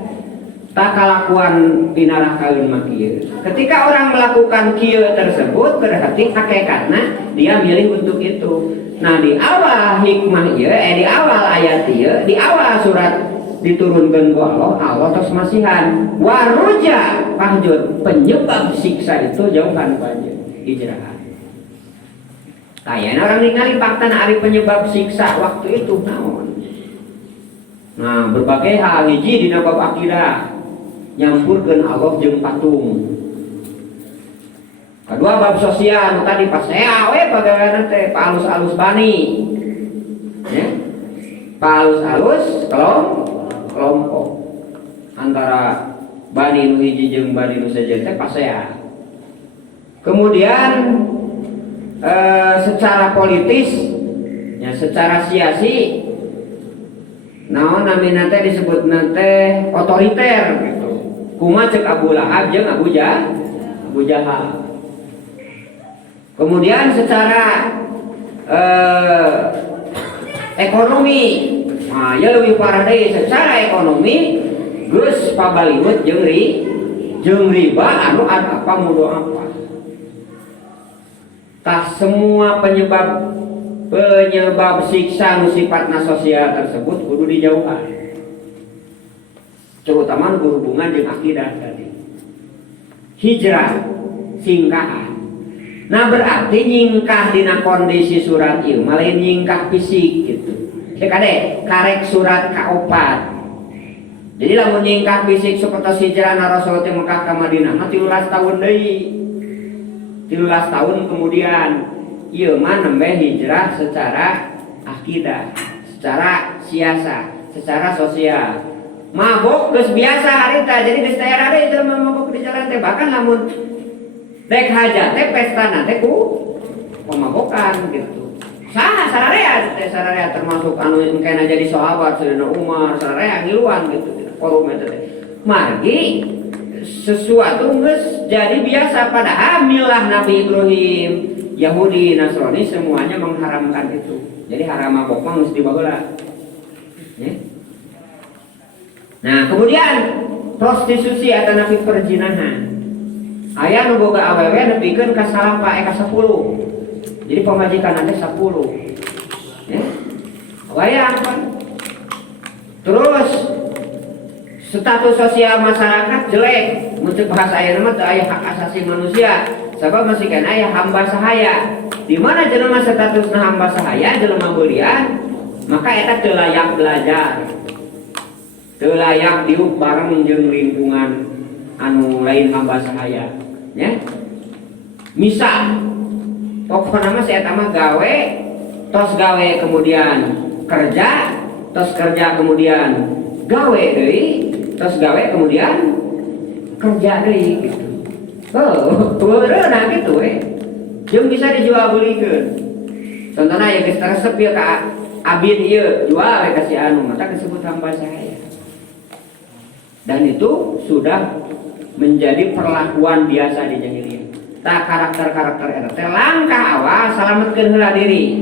Tak kalakuan pinarakaeun mah kieu. Ketika orang melakukan kieu tersebut berarti hakikatna dia milih untuk itu. Nah di awal hikmah ieu di awal ayat ieu, di awal surat diturunkeun ku Allah tos masihan waruja pahjur penyebab siksa itu jauhan panjeun hijrah. Tayana orang ningali fakta ari penyebab siksa waktu itu naon. Nah, berbagai hal hiji dina bab akidah nyampurkeun Allah jeung patung. Kedua bab sosial tadi pasea we pagaweana teh palus-alus bani. Ya. Palus-alus kelompok antara bani nu hiji jeung bani nu sajen teh pasea. Kemudian secara politis ya secara siasi naon namina teh disebutna teh otoriter gitu. Kumaha cek Abu Lahab jeung Abu Jahal. Kemudian secara ekonomi, nah ya lebih parah deui secara ekonomi geus pabaliwut jeung riba anu apa mudo apa. Tah semua penyebab siksa nu sifatna sosial tersebut kudu dijauhan. Terutama berhubungan dengan akidah tadi. Hijrah singkahan. Nah berarti nyingkah dina kondisi surat ieu malain nyingkah fisik gitu. Kade karek surat ka-4. Jadi lamun nyingkah fisik seperti hijrah na Rasul teh Mekah ka Madinah 13 tahun deui. 13 tahun kemudian ieu mah nembe hijrah secara akidah, secara siasa, secara sosial. Mabok geus biasa harita, jadi geus teu ada jelema mabok di jalan teh, bahkan lamun dek hajat teh pestana teh ku pemabokan gitu. Sararea teh sararea termasuk anu engkena jadi sahabat Sayyidina Umar, sararea ngiluan gitu forum eta teh. Margi sesuatu geus jadi biasa, padahal milah Nabi Ibrahim, Yahudi, Nasrani semuanya mengharamkan itu. Jadi haram mabok mah mesti baheula. Ya. Nah, kemudian prostitusi atau nabi perzinahan. Aya nu boga awewe nepikeun ka salapa ka 10. Jadi pamajikan nanti 10. Ya. Wayang kan. Terus status sosial masyarakat jelek. Muncul bahasa aya nama teu aya hak asasi manusia. Sabab masih kan aya hamba sahaya. Di mana jelema statusna hamba sahaya, jelema beurian, maka eta teu layak belajar. Teu layak diuk bareng jeung lingkungan anu lain hamba sahaya. Ya. Misal pokokna mah saya mah gawe, tos gawe kemudian kerja, tos kerja kemudian gawe deui, tos gawe kemudian kerja deui gitu. Oh, beureuna gitu jeung bisa dijual belikeun. Contohna ya geus resep ieu ka abid ieu jual we ka si anu, maka disebut hamba sahaya. Dan itu sudah menjadi perlakuan biasa di jahiliyah. Tak karakter-karakter eta teh langkah awal salametkeun heula diri.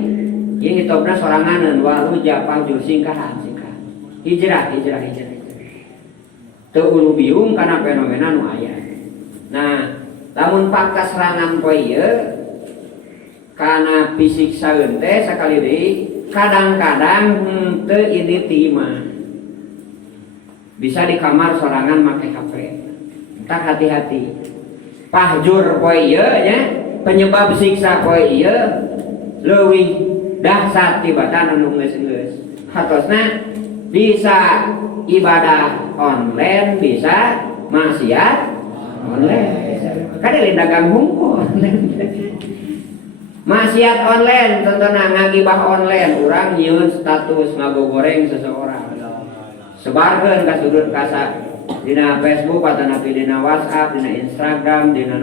Ieu hitobna soranganeun walu japah singkahan. Hijrah. Teu ulu biung kana fenomena nu aya. Nah, lamun fakta serangan poe ieu kana fisik saeun teh sakali deui kadang-kadang teu iditima. Bisa di kamar sorangan make HP. Entar hati-hati. Pahjur poe ieu nya, penyebab siksa poe ieu leuwih dahsyat tibatan anu geus-geus. Hatosna bisa ibadah online, bisa maksiat online. Kade dagang hungkul. Maksiat online contohna ngagibah online, urang nyieun status ngagogoreng seseorang. Sebarkeun ka sudut kasa dina Facebook atau dina WhatsApp, dina Instagram, dina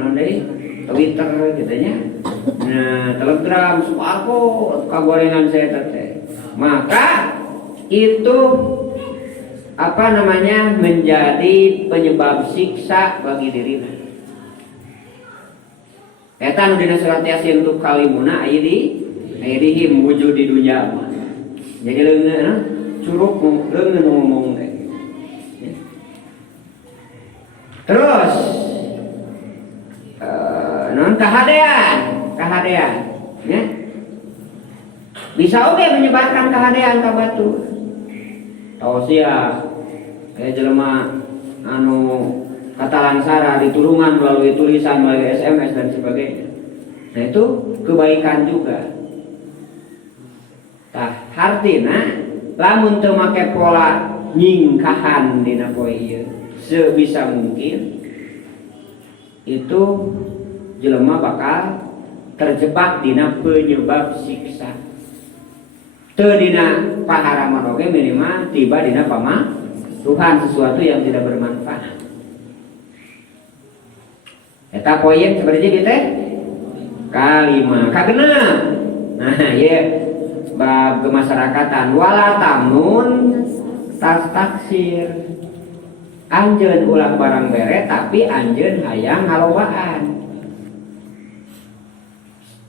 Twitter gitu nya. Nah, Telegram suako kagorengan saya teh. Maka itu menjadi penyebab siksa bagi dirinya. Eta nu dina surat Yasin untuk kalimuna aya di wujud di dunya. Jadi leungeun curug leungeun ngomong teh. Terus non kahadean ya. Bisa oke menyebarkan kahadean ka batur. Tausiah jelema anu katalangsara ditulungan melalui tulisan, melalui SMS dan sebagainya. Nah itu kebaikan juga. Tah hartina lamun teu make pola nyingkahan dina poe ieu sebisa mungkin itu jelema bakal terjebak dina penyebab siksa. Teu dina paharaman oge minimal tiba dina pamaruhan sesuatu yang tidak bermanfaat. Eta poin seperti teh kalima kagenep. Nah, ye bab kemasyarakatan wala tamnun tas taksir. Anjeun ulah barang bere tapi anjeun hayang ngalobaan.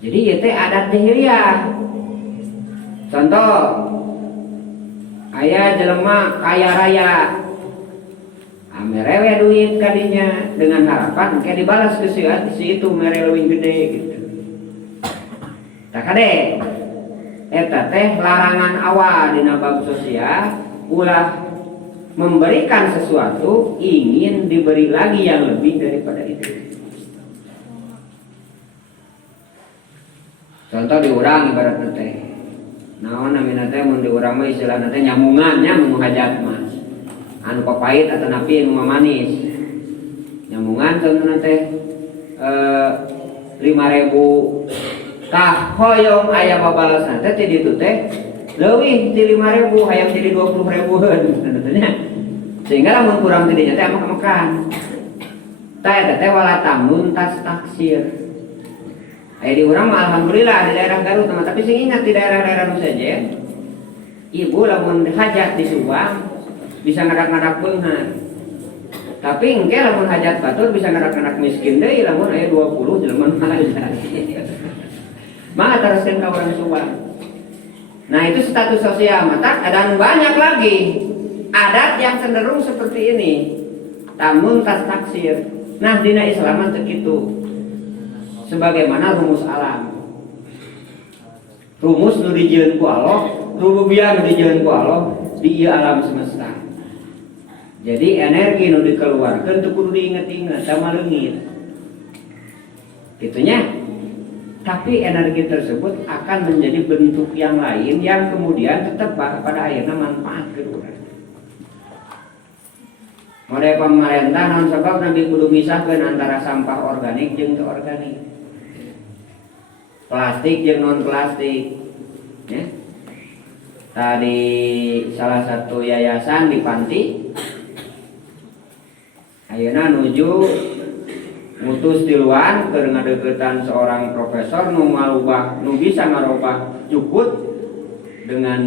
Jadi ieu teh adat jahiliyah. Contoh, aya jelema kaya raya, merewe duit kadinya dengan harapan kayak dibalas ke si itu mere leuwih gede gitu. Tak kade, eta teh larangan awal dina bab sosial, ulah memberikan sesuatu ingin diberi lagi yang lebih daripada itu. Contoh di urang ibarat teh. Naon namina teh mun di urang mah istilahna teh nyamungan nya mun hajat mah. Anu papait atau napi anu manis. Nyamungan contohna teh 5.000 tah hoyong aya babalasan teh di ditu teh leuwih ti 5.000 hayang jadi 20.000-eun tentunya. Sehingga lamun kurang tidinya teh amak-amakan. Tah eta teh wala tamun tas taksir. Di urang mah alhamdulillah di daerah Garut teman, tapi sing ingat di daerah-daerah nu saja ibu lamun hajat di Subang bisa ngadak-ngadak beunghar. Tapi engke lamun hajat batur bisa ngadak-ngadak miskin deui lamun aya 20 jelema nu hajat. Mangga teruskeun ka urang Subang. Nah, itu status sosial mata dan banyak lagi adat yang cenderung seperti ini. Tamun tas taksir. Nah, dina Islam teh kitu. Sebagaimana rumus alam, rumus nu dijieun ku Allah, rububiyah nu dijieun ku Allah di ieu alam semesta. Jadi energi nu dikeluarkeun teu kudu diinget-inget sama leungit. Gitunya. Tapi energi tersebut akan menjadi bentuk yang lain yang kemudian tetap pada akhirnya manfaat ke urang. Model pemerintah naon sebab nabi kudu misahkeun antara sampah organik jeung teu organik. Plastik jeung non plastik ya. Tadi salah satu yayasan di Panti ayeuna nuju ngutus tiluan keur ngadeukeutan seorang profesor nu bisa ngarobah jukut dengan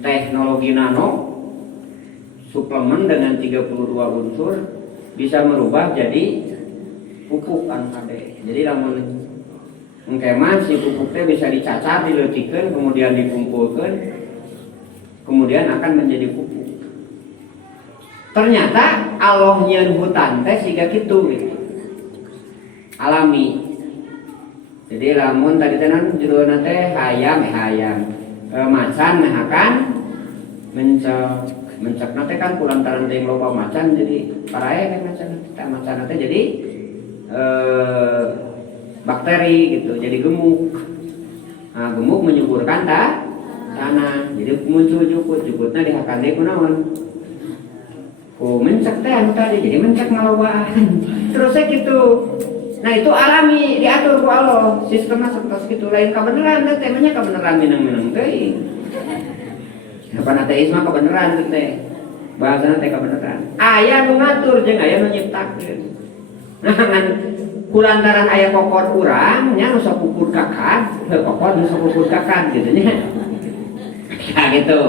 teknologi nano, suplemen dengan 32 unsur bisa merubah jadi pupuk anu kade. Jadi lamun engke mah si pupuk teh bisa dicacar, dileutikeun, kemudian dikumpulkeun, kemudian akan menjadi pupuk. Ternyata Allah nyieun hutan teh siga kitu gitu. Alami. Jadi lamun tadi teh judulna teh hayam macan mehakan mencekna teh kan kulantaran teh loba macan jadi parae kan macan teh jadi bakteri gitu, jadi gemuk. Nah, gemuk menyuburkan tanah, jadi muncul jukutnya dihakan deui kunaon? Oh, mencek teh anu tadi, jadi mencek ngalobaan. Terus gitu. Nah, itu alami diatur ku Allah, sistemnya seperti itu. Lain kebenaran teh temanya kebenaran minang-minang teh. Apa ateisme kebenaran teh. Bahasana teh kebenaran. Aya nu ngatur jeung aya nu nyiptakeun. Nah, kulantaran aya kokor urang nya nu sok pupur kakad, kokor nu sok pupur kakad gitu nya. Nah gitu.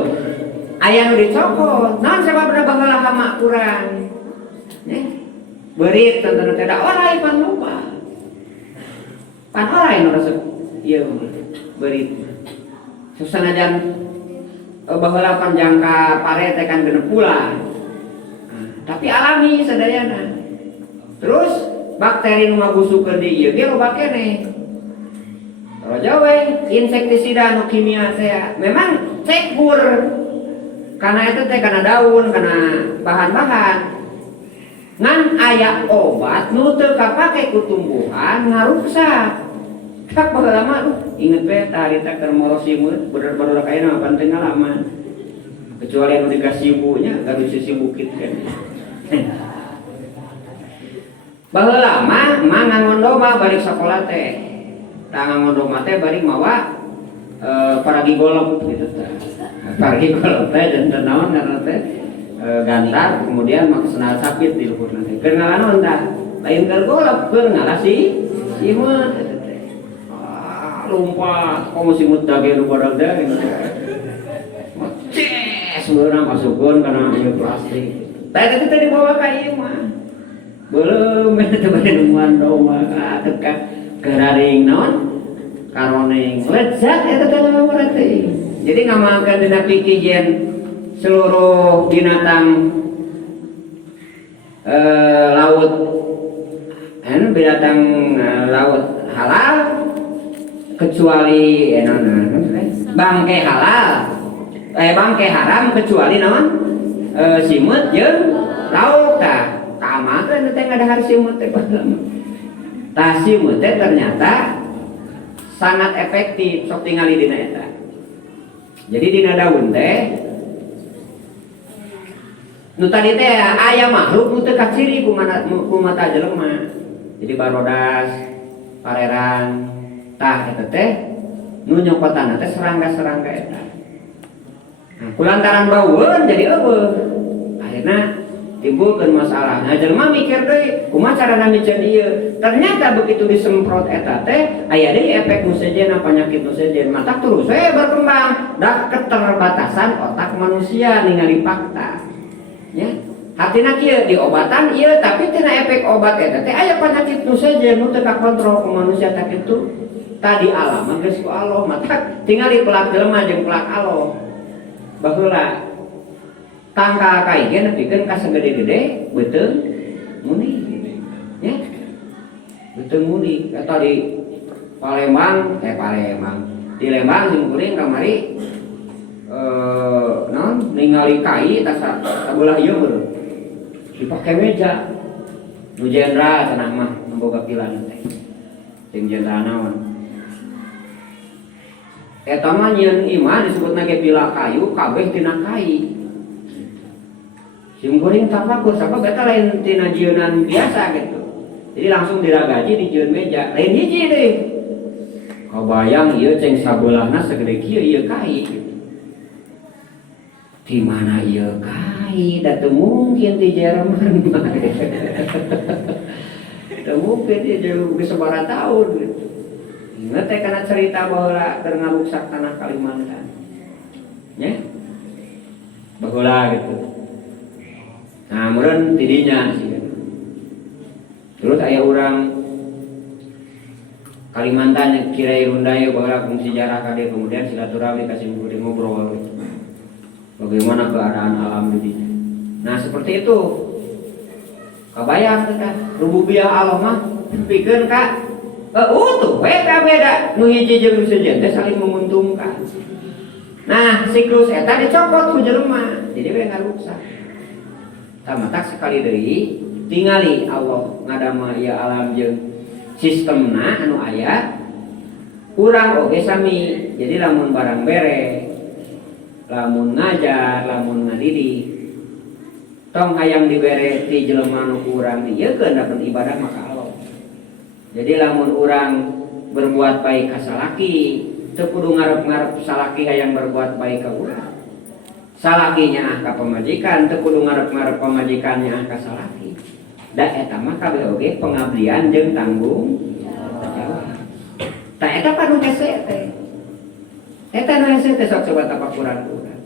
Aya nu dicokot, naon sababna baheula hama urang. Nya. Beurit tentang teh da orai pan lupa. Pan orai nu resep ieu beurit. Sanajan baheula panjangka pare teh kan genep bulan. Tapi alami sadayana. Terus bakteri nu ngabusukeun di ieu ge loba keneh. Rojo we insektisida nu kimia teh memang cekur. Karena itu teh kana daun, kana bahan-bahan. Ngan aya obat nu teu kapake ku tumbuhan ngaruksak. Kak baheula mah inget we tah eta keur morosimeun bener-bener kaena mah penting ngalaman. Kecuali anu dikasih ibunya gaduh sibukit kan. Baheula mah ngangondo mah balik sekolah teh. Tah ngangondo mah teh bari mawa paragi golok gitu teh. Paragi golok teh dan naon karena teh gantar kemudian maksana sapit di luhurna teh. Keur ngalanon tah. Lain keur golok keur ngalah si imut teh. Lumpat komo simut dage nu badag teh. Ces seurang masukun karena ieu plastik. Tadi teh dibawa ka ieu mah. Belum eta teh nemuan doma teka gararing naon? Karoneng lezat eta teh berarti. Jadi ngamakeun dina pikijen seluruh binatang laut binatang laut halal kecuali bangke halal bangke haram kecuali naon simut jeung lauk tah kamakeun teh ngadahar simut teh tah simut teh ternyata sangat efektif sok tingali dina eta. Jadi dina daun teh nu tadi teh aya makhluk nu teu kaciri ku mata jelema. Jadi barodas, pareran, tah eta teh nu nyokotanna teh serangga-serangga eta. Nah, kulantaran baueun jadi eueuh. Akhirna timbulkeun masalah. Nah, jelema mikir deui, kumaha carana miceun ieu? Ternyata begitu disemprot eta teh aya deui efek nu sejen panyakit nu sejen. Mata terus berkembang da keterbatasan otak manusia ningali fakta. Ya, hatina kieu diobatan ieu tapi tina efek obat eta teh aya panyakit nu sejen nu teu kakontrol ku manusia tak kitu. Tadi alam geus ku Allah, mata tingali pelak jelema jeung pelak Allah. Baheula tangka kaige nepikeun ka segede-gede beuteung muni. Ya. Beuteung muni eta di Palembang, di Lembang jeung kuring kamari non ningali kai tasa sabelah ieu meureun dipake meja nu jenderal cenah mah memboga pilan teh jeung jenderal naon eta mah nyieun imah disebutna ge pila kayu kabeh tina kai sing kuring tapakur sabab eta lain tina jieunan biasa gitu jadi langsung diragaji dijieun meja lain hiji deui kabayang ieu ceng sabelahna sagede kieu ieu kai gitu. Di mana ieu kai da teu mungkin di Jerman teu mungkin dia jauh geus sabaraha taun gitu. Ingat teh kana cerita baheula keur ngaruksak tanah Kalimantan nya baheula gitu nah meureun tidinya sih terus aya urang Kalimantan Kirai Rundayo baheula kungsi sejarah kade kemudian silaturahmi kasih ngobrol gitu. Bagaimana keadaan alam di sini. Nah seperti itu. Kabayang kita rububiyah Allah mah pikeun ka utuh beda-beda nu hiji jeung nu sejen teh saling menguntungkan. Nah siklus eta dicokot ku jelema jadi we ngaruksak. Tamatak sekali deui tingali Allah ngadama ieu alam jeung sistemna anu aya urang oge sami. Jadi lamun barang bere lamun ngajar, lamun ngadidi tong hayang dibere ti jelema nu urang dieukeun dapat ibadah maka Allah. Jadi lamun urang berbuat baik ka salaki teu kudu ngarep-ngarep salaki hayang berbuat baik ka urang. Salakinya ka pamajikan teu kudu ngarep-ngarep pamajikannya ka salaki. Da eta mah kabeh oge pengabdian jeung tanggung jawab. Tah eta panu hese teh. Eta nu hese teh sok coba tapakuran urang.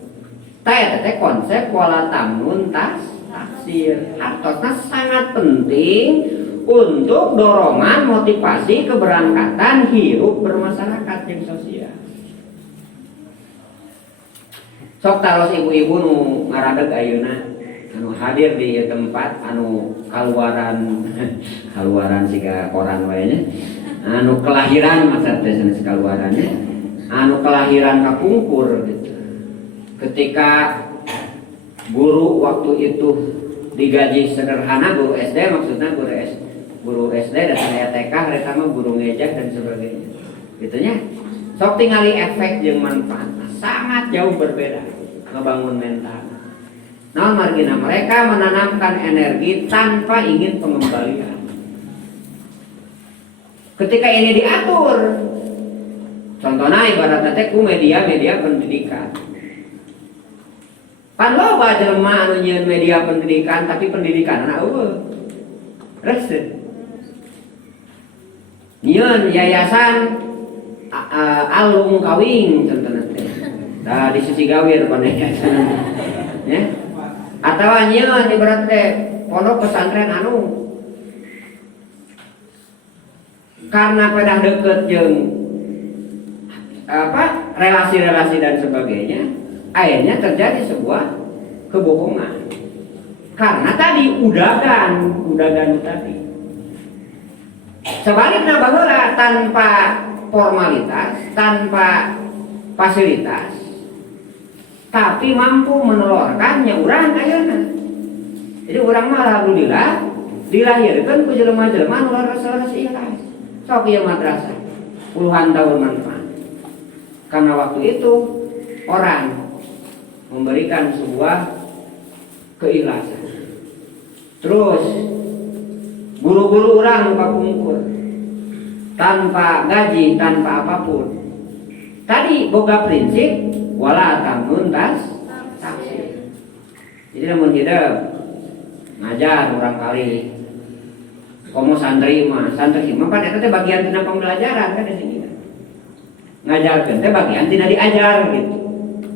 Tah eta teh konsep wala tamnun taksir. Hartosna sangat penting untuk dorongan motivasi keberangkatan hidup bermasyarakat jeung sosial. Sok taros ibu-ibu nu ngaradeg ayeuna anu hadir di tempat anu kaluaran siga koran wae nya. Anu kelahiran masa teh sanes kaluarannya. Anu kelahiran kapungkur gitu. Ketika guru waktu itu digaji sederhana guru SD maksudnya guru SD dan saya TK mereka mah guru ngejak dan sebagainya gitunya sok tingali efek jeung manfaatna sangat jauh berbeda ngebangun mental. Nah margina mereka menanamkan energi tanpa ingin pengembalian. Ketika ini diatur contohnya ibaratnya teh ku media pendidikan. Pan loba jelema anu nyieun media pendidikan tapi pendidikanna eueuh. Resep. Nyieun yayasan alung kawing contohna teh. Da di sisi gawir pan yayasan. ya. Atawa nyeun ibarat teh pondok pesantren anu karena pada deket jeung relasi-relasi dan sebagainya, akhirnya terjadi sebuah kebohongan. Karena tadi udagan tadi. Sebaliknya baheula tanpa formalitas, tanpa fasilitas, tapi mampu menelorkannya urang ayeuna. Jadi urang mah alhamdulillah dilahirkeun ku jelema-jelema nu leres-leres ikhlas. Sok ieu madrasah puluhan tahun manfaat. Karena waktu itu orang memberikan sebuah keikhlasan. Terus guru-guru orang kapungkur tanpa gaji, tanpa apapun. Tadi boga prinsip wala tamun taksir. Jadi namun hidup ngajar orang kali komo santri mah pan eta teh bagian tina pembelajaran kan di sini. Ngajarkeun teh bagian tina diajar gitu.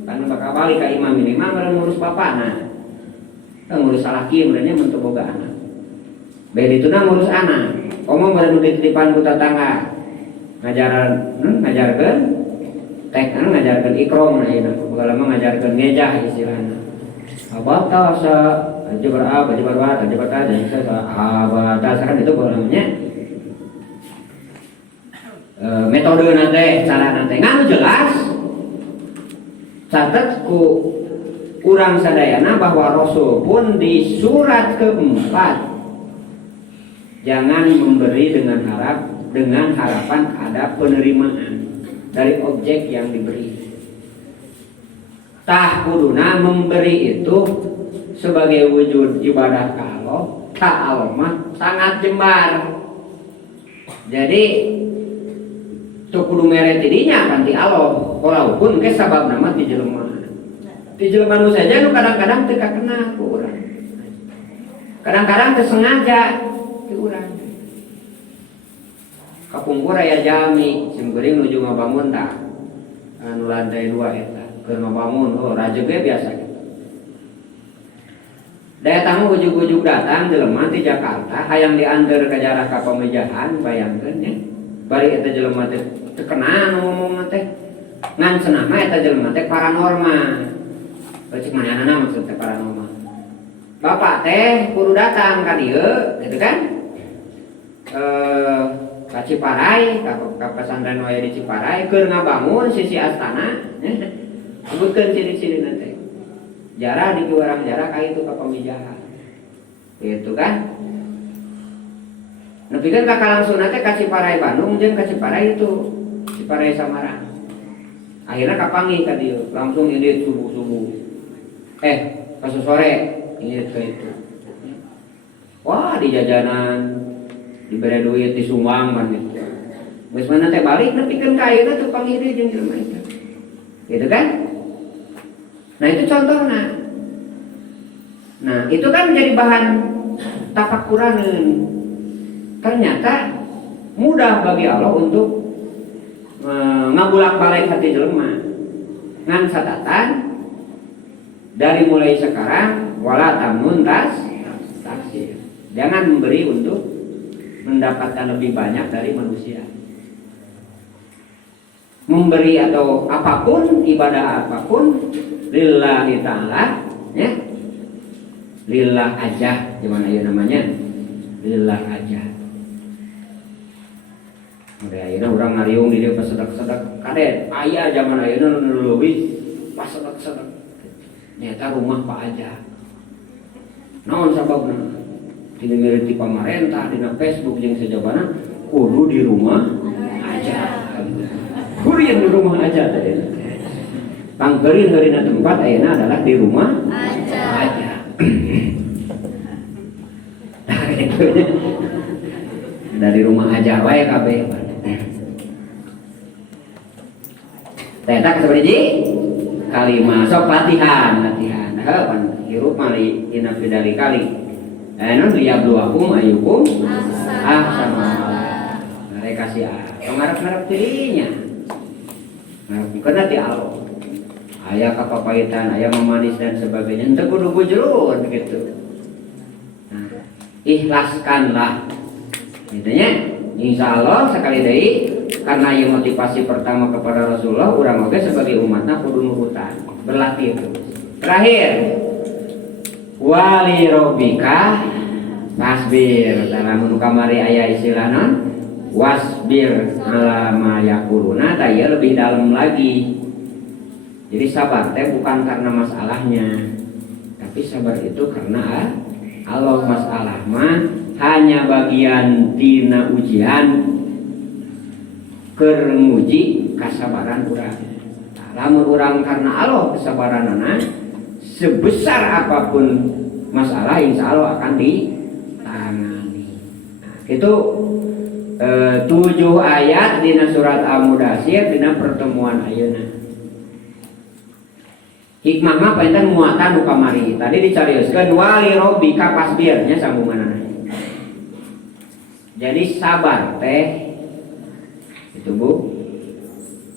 Karena bakal balik ka imam ini mah meureun ngurus bapana. Ngurus salaki meureunnya mun teu boga anak. Bae dituna ngurus anak. Komo meureun dititipan ku tetangga. Ngajarkeun tek ngajarkeun ikrom na ieu. Baheula mah ngajarkeun ngejah istilahna. Abah ta sa jabar a, jabar wa, jabar ta, jadi abah ta kan itu namanya metode nate, cara nate nganu jelas. Catat ku urang sadayana bahwa Rasul pun di surat keempat jangan memberi dengan harapan ada penerimaan dari objek yang diberi. Tah kuduna memberi itu sebagai wujud ibadah ka Allah, ka Allah mah sangat jembar. Jadi tu kudu mere tidinya kan ti Allah, walaupun ke sabab nama ti jelema. Ti jelema nu saja nu kadang-kadang teu kakena ku urang. Kadang-kadang teu sengaja ti urang. Kapungkur aya jami, sim geuring nuju ngabangun tah. Anu lantai 2 eta. Keur ngabangun, rajege biasa gitu. Daya tamu ujuk-ujuk datang jelema ti Jakarta, hayang diantar ke jarak ka pamejahan, bayangkeun nya. Bari eta jelema teh terkenal ngomong teh. Ngan cenah mah eta jelema teh paranormal. Cek manehna maksud teh paranormal. Bapak teh kudu datang ka dieu, gitu kan? Ka Ciparai, ka pesantren waya di Ciparai keur ngabangun sisi astana. Sebutkan ciri-ciri nanti. Jarah di orang jarah kayak itu ke pemijahan. Itu kan. Tapi kan kakak langsung nanti ke Ciparai Bandung, jeung ke Ciparai itu Ciparai Samarang. Akhirnya kapangi ka dia, langsung ini subuh-subuh. Pas sore ini ke itu. Wah, di jajanan diberi duit disumbang man itu. Geus mana teh balik nepikeun ka ayeuna teu pangiri jeung jelema itu. Gitu kan? Nah itu contohnya. Nah itu kan menjadi bahan tafakuran. Ternyata mudah bagi Allah untuk ngabulak-balik hati jelema. Ngan catatan dari mulai sekarang wala tamnun taksir. Jangan memberi untuk mendapatkan lebih banyak dari manusia. Memberi atau apapun, ibadah apapun lillahi ta'ala, ya. Lillah aja, gimana ya namanya? Lillah aja. Udah ayeuna urang ngariung di dieu pas sedek-sedek kade aya zaman ayeuna nu leuwih pas sedek-sedek. Nyata rumah Pak Aja. Naon sababna? Dina mirip di pamarentah, dina Facebook jeung sajabana kudu di rumah aja. Kuring di rumah aja teh. Pangkerin harina tempat ayeuna adalah di rumah aja. Dari rumah aja wae kabeh. Eta kasabaraha kalimat sok latihan. Pan hirup mali dina bidali kali. Anu liyabluwakum ayyukum ahsanu amala. Mereka kasih pengarap-ngarap dirinya. Nah, karena di Allah. aya kapapahitan, aya memanis dan sebagainya, henteu kudu bujrun gitu. Nah, ikhlaskanlah gitu nya. Insyaallah sekali deui karena ieu motivasi pertama kepada Rasulullah, urang oge sebagai umatna kudu nurutan, berlatih terus. Terakhir, wali robika fasbir. Dalam kamari aya istilah non wasbir ala ma yaquluna, taya lebih dalam lagi. Jadi sabar teh bukan karena masalahnya, tapi sabar itu karena Allah. Masalah mah hanya bagian tina ujian keur nguji kasabaran urang. Lamun urang karena Allah kesabaranana, sebesar apapun masalah insya Allah akan ditangani. Nah, itu 7 ayat dina surat Al-Mudaththir dina pertemuan ayeuna. Hikmah mah painten muatan nu kamari. Tadi dicarioskeun wali rabbika fasbir nya sambunganana. Jadi sabar teh itu Bu,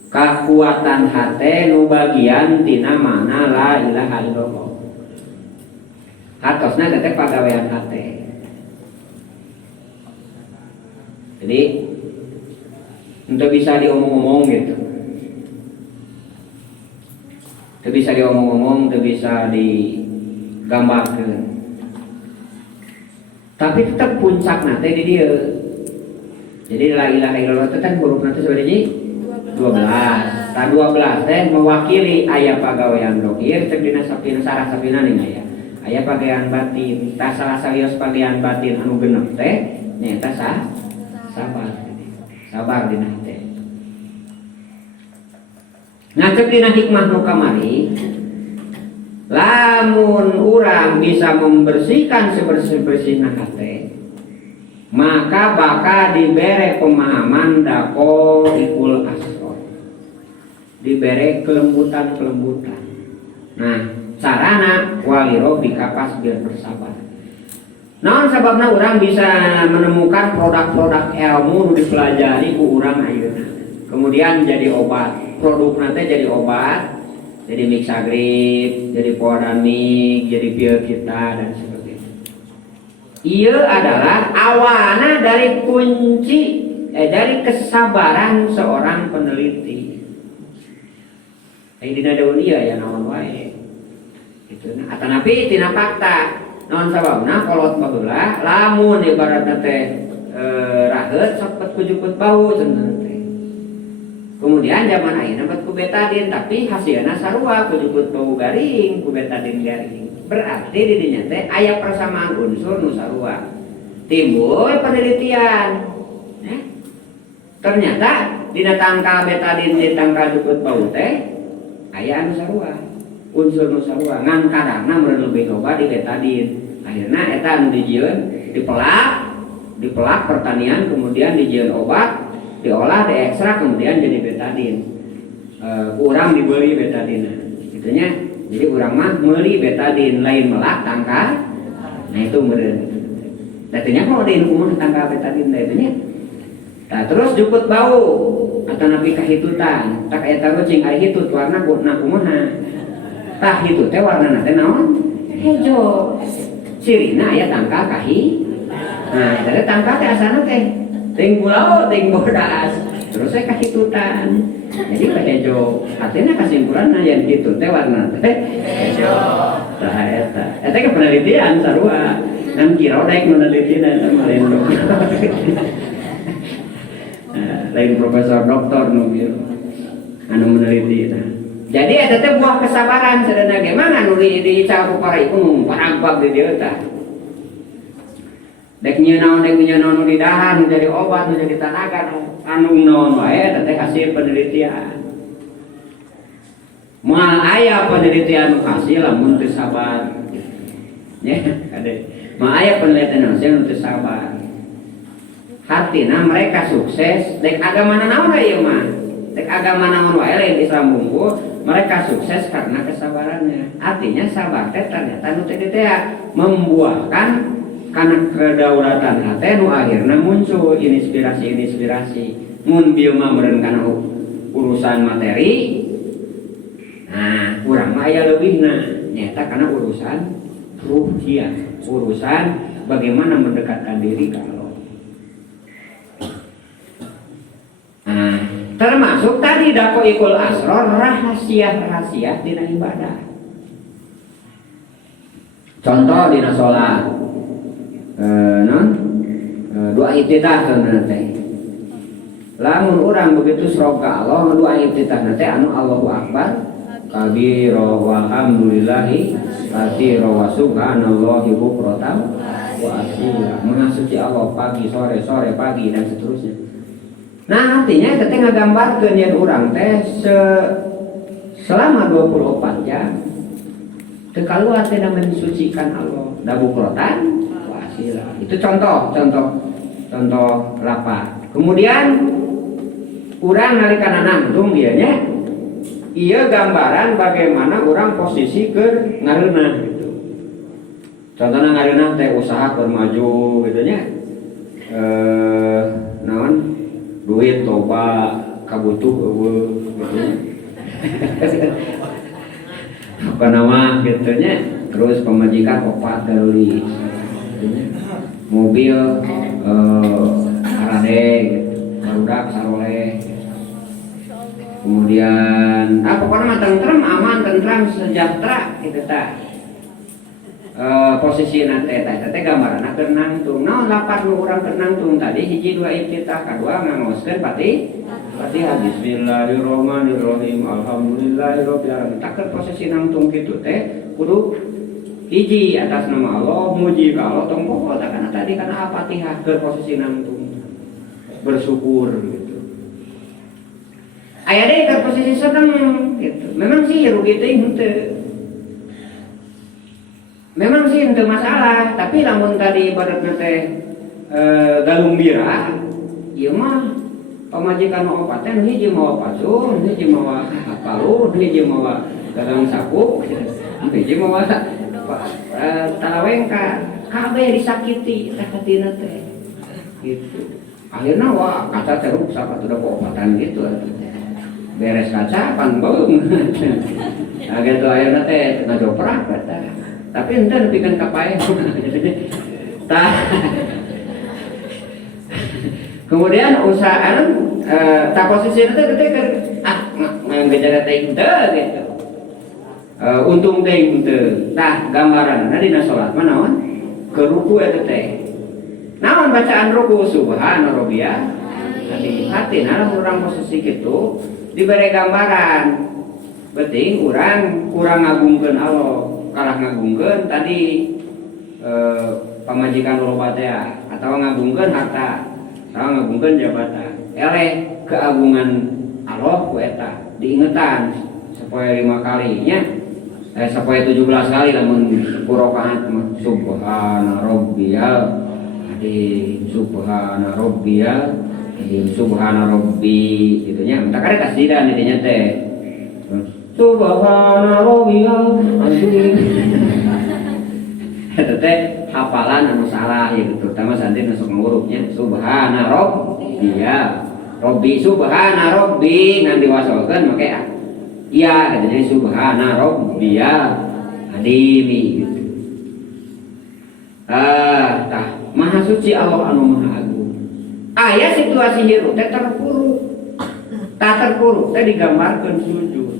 kekuatan hate nu bagian tina mana la ilaha illallah. Hatosna teh pagawean hate. Jadi untuk bisa diomong-omong gitu, itu bisa diomong-omong, itu bisa digambarkan. Tapi tetap puncak nanti di dia. Jadi la ilaha illallah itu kan huruf nanti sebenarnya 12. Nah 12 teh mewakili aya pagawean dohir, cek dina sapina sarah sapina nih aya. Aya pagawean batin, ta salah salios pagawean batin anu genep teh nyaeta sabar. Sabar dina teh. Ngacep dina hikmah nu kamari, lamun urang bisa membersihkan sebersih-bersihna hate, maka bakal dibere pemahaman dako ikul asor, dibere kelembutan. Nah, sarana waliro dikapas biar bersabar. Naon sababna urang bisa menemukan produk-produk ilmu nu dipelajari ku urang ayeuna. Kemudian jadi obat. Produk nanti jadi obat, jadi mixagrip, jadi poradamik, jadi pil kita dan sebagainya. Ia adalah awalnya dari dari kesabaran seorang peneliti. Dina daulia ya naon wae. Itu nah atanapi tina fakta. Naon sababna kolot baheula lamun ibaratna teh raheut sok kujuput bau cenah. Kemudian zaman ayeuna bet ku betadin, tapi hasilna sarua kujuput bau garing, ku betadin garing. Berarti di dinya teh aya persamaan unsur nu sarua. Timbul penelitian. Ternyata dina tangkal betadin di tangkal juput bau teh aya anu sarua. Unsur nu sarua ngan kadarna meureun leuwih loba di betadin. Akhirna eta anu dijieun dipelak pertanian, kemudian dijieun obat, diolah, diekstrak, kemudian jadi betadin. Urang dibeli betadina, gitunya. Jadi urang mah meuli betadin lain melak tangkal. Nah itu meureun. Datinya kalau di umur tangkal betadin itunya. Nah terus juput bau atau napi kahitutan. Tak eta cing ari hitut warna kumaha. Tah hitut teh warnana teh naon? Hejo. Sirina aya tangkal kahi. Nah, eta tangkal teh asalna teh ting pulau, ting bodas, terus saya kahitutan. Jadi kehejo, artinya kesimpulan yang gitu teh warna teh hejo. Tah eta ke penelitian sarua. Kan kira daek menelitian sama lain dokter. Lain profesor doktor nu anu meneliti. Jadi eta teh buah kesabaran sadana ge mangga nu dicalku para ibu paragbag di dieu tah. Dek nyeunnaon nu didahan, nu jadi obat, nu jadi tanaga, anu naon wae teh hasil penelitian. Moal aya penelitian nu hasil lamun teu sabar. Nya, kade. Moal aya penelitian hasil nu teu sabar. Hartina mereka sukses, dek agama naon ieu mah. Dek agama naon wae lain Islam unggul, mereka sukses karena kesabarannya. Artinya sabar teh ternyata nu teh membuahkan karena kedaulatan hati nu akhirnya muncul inspirasi mun bieu mah meureun kana urusan materi Nah, urang mah aya leubihna nyata karena urusan ruhiyah, urusan bagaimana mendekatkan diri ke Allah. Nah, termasuk tadi daqaiqul asrar, rahasia-rahasia dina ibadah. Contoh dina salat. Doa iftitah teh. Lamun urang begitu srog ka Allah, doa iftitah teh anu Allahu Akbar kabira walhamdulillahi katsira wa subhanallahi bukratan wa asila. Maha suci Allah pagi, sore, sore, pagi dan seterusnya. Nah, artinya teh ngagambarkeun yen urang teh selama 24 jam teu kaluar teh mensucikan Allah. Da bukratan wa asila. Itu contoh lapat. Kemudian urang nalika nangtung dieu nya ieu gambaran bagaimana urang posisi keur ngareunah gitu. Contohna ngareunah teh usaha keur maju gitu nya. Naon? Duit loba kabutuh eueuh gitu. Apa nama gitu nya. Terus pemajikan opat deui. Mobil arade barudak saroleh. Kemudian pokoknya mah tentrem, aman, tentram, sejahtera gitu tah. Posisi nanti teh gambaran keur nangtung. Naon lapat nu urang keur nangtung tadi hiji dua iftitah, kadua ngangoskeun Fatihah bismillahirrahmanirrahim alhamdulillahirabbil alamin. Tak posisi nangtung kitu teh kudu hiji atas nama Allah, muji ka Allah, tong pokok karena tadi karena Fatihah ke posisi nangtung bersyukur gitu. Aya deui ke posisi seneng gitu. Memang sih rugi teh henteu. Memang sih henteu masalah, tapi lamun tadi ibaratna teh galumbira, ieu mah pamajikan opat teh hiji mawa pasun, hiji mawa palu, hiji mawa gagang sapu, hiji mawa talawengka, kabeh disakiti sakatina teh. Gitu. Akhirna wah kaca teh rusak atuh da obatan gitu. Beres kaca pan beung. Nah gitu akhirna teh ngajoprak eta. Tapi henteu nepikeun ka paeh. Tah. Kemudian usahaan tak posisi itu ketika ngajara teh henteu gitu. Untung teh henteu. Tah gambaran dina salat mah naon? Ke ruku eta teh. Naon bacaan ruku subhana rabbiyal azim. Hatina urang posisi kitu dibere gambaran. Penting urang kurang ngagungkeun Allah, kalah ngagungkeun tadi pamajikan loba teh atawa ngagungkeun harta. Sareng ngagungkeun jabatan. Eleh keagungan Allah ku eta diingetan supaya 5 kali nya. Supaya 17 kali lamun qiraat subhana rabbiyal azim, subhana rabbiyal azim, subhana rabbi gitu nya. Entar kare tasdidan dinya teh. Subhana rabbiyal azim. Eta teh hafalan anu salah ya, terutama santri masuk ngurupnya subhana rabbiyal rabbi, subhana rabbi ngan diwasolkeun make iya katanya subhana rabbiyal azim gitu. Tah maha suci Allah anu maha agung. Aya situasi hirup teh terpuruk. Tah terpuruk teh digambarkeun sujud.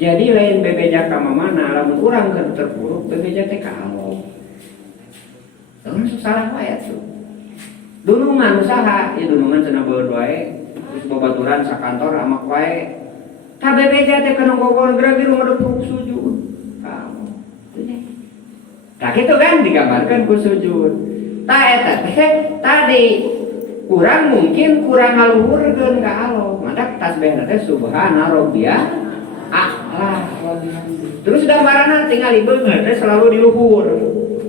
Jadi lain bebeja ka mamana, lamun urang keur terpuruk bebeja teh ka Allah. Lamun salah wae atuh. Dunungan usaha, ya dunungan cenah baeud wae, terus babaturan sakantor amak wae. Tah bebeja teh kana gogor geragi rumah depuk sujud. Kamu. Tah kitu kan digambarkeun ku sujud. Tah eta teh tadi urang mungkin kurang ngaluhurkeun ka Allah. Maka tasbihna teh subhana rabbiyal terus gambaran tinggal beungeut teh selalu di luhur.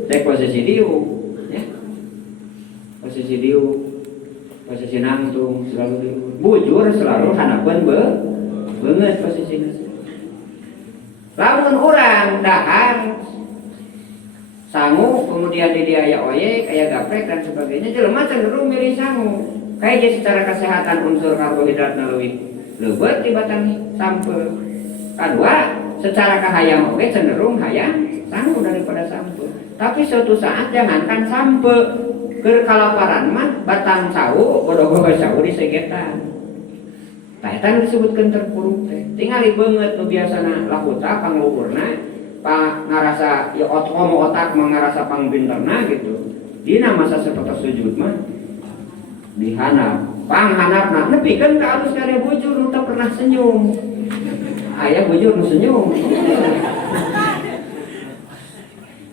Teh posisi dieu ya. Posisi dieu, posisi nangtung selalu di luhur. Bujur selalu hanapeun beungeut posisina. Lamun urang dahar sangu kemudian di dia aya oyek, aya gaprek dan sebagainya, jelema cenderung milih sangu. Kayak secara kesehatan unsur karbohidratna leuwih leubeut tibatan sampeu. Kedua, secara kahayang oke cenderung hayang sanggup daripada sampe. Tapi suatu saat jangankan sampe, keur kalaparan mah batang sawu bodoh sawu disegetan. Tah eta disebutkeun terpuruk teh. Tingali beungeut nu biasana lahuta pangluhurna, ngarasa ya otak ngarasa pangbinterna gitu. Dina masa seperti sujud mah dihanap, panghanapna nepikeun ka alus kare bujur nu teu pernah senyum. Aya bujur nu senyum.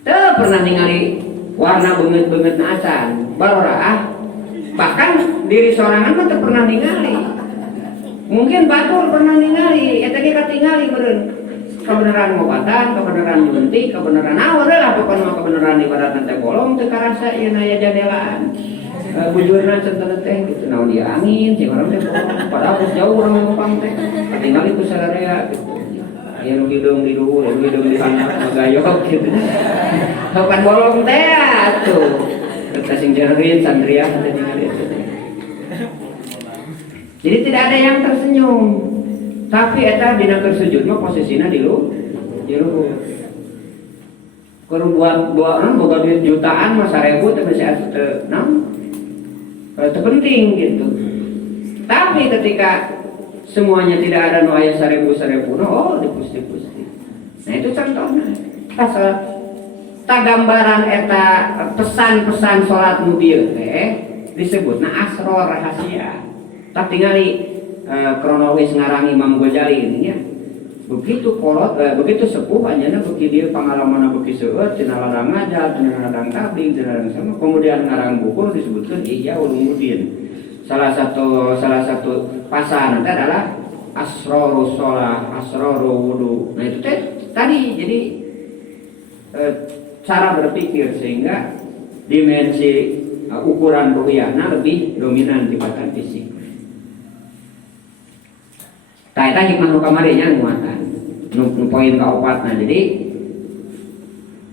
Teu pernah ningali warna beungeut-beungeutna acan, barorah. Bahkan diri sorangan mah teu pernah ningali. Mungkin batur pernah ningali, eta ge katingali meureun. Kebenaran ngobatan, kebenaran nyuntik, kebenaran naon lah pokona kebenaran ibaratna teh bolong teu karasa ieu aya jandelaan. Bujurna centeun teh gitu naon dia angin, cing urang teh padahal geus jauh urang ngopang teh. Katingali ku sararea gitu. Aya nu hidung di dhuwur, nu hidung di handap magayok gitu. Kapan bolong teh atuh. Teu sing jereun sandria teh ningali itu. Jadi tidak ada yang tersenyum. Tapi eta dina keur sujud mah posisina di luhur. Keur buat boga duit jutaan mah 1000 teh masih teu naon. Teu penting gitu. Tapi ketika semuanya tidak ada nu aya 1000 oh dipusti-pusti. Nah itu contohna. Pasal gambaran eta pesan-pesan salat nu dieu teh disebutna asror rahasia. Tak tingali kronologis ngarang Imam Ghazali ini ya. Begitu kolot, begitu sepuh anjeunna beuki dieu pangalamanna beuki seueur cenah ladang ngajar, cenah ladang tabligh, cenah ladang sama. Kemudian ngarang buku disebutkeun Ihya Ulumuddin. Salah satu pasangan itu adalah asrorus sholat, asrorul wudu. Nah itu tadi jadi cara berpikir sehingga dimensi ukuran ruhiyahna lebih dominan dibanding fisik. Tah eta hikmah nu kamari nya nguatan. Nu poin kaopatna. Jadi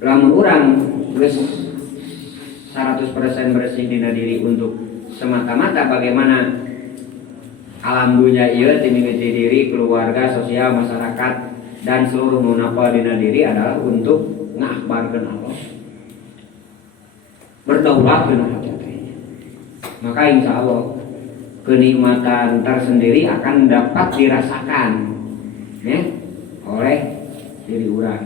lamun urang geus 100% bersih dina diri untuk semata-mata bagaimana alam dunia ieu timimiti diri, keluarga, sosial, masyarakat dan seluruh nu napal dina diri adalah untuk ngakbarkeun Allah. Berdaulatkeun hati. Maka insya Allah kenikmatan tersendiri akan dapat dirasakan ya oleh diri urang.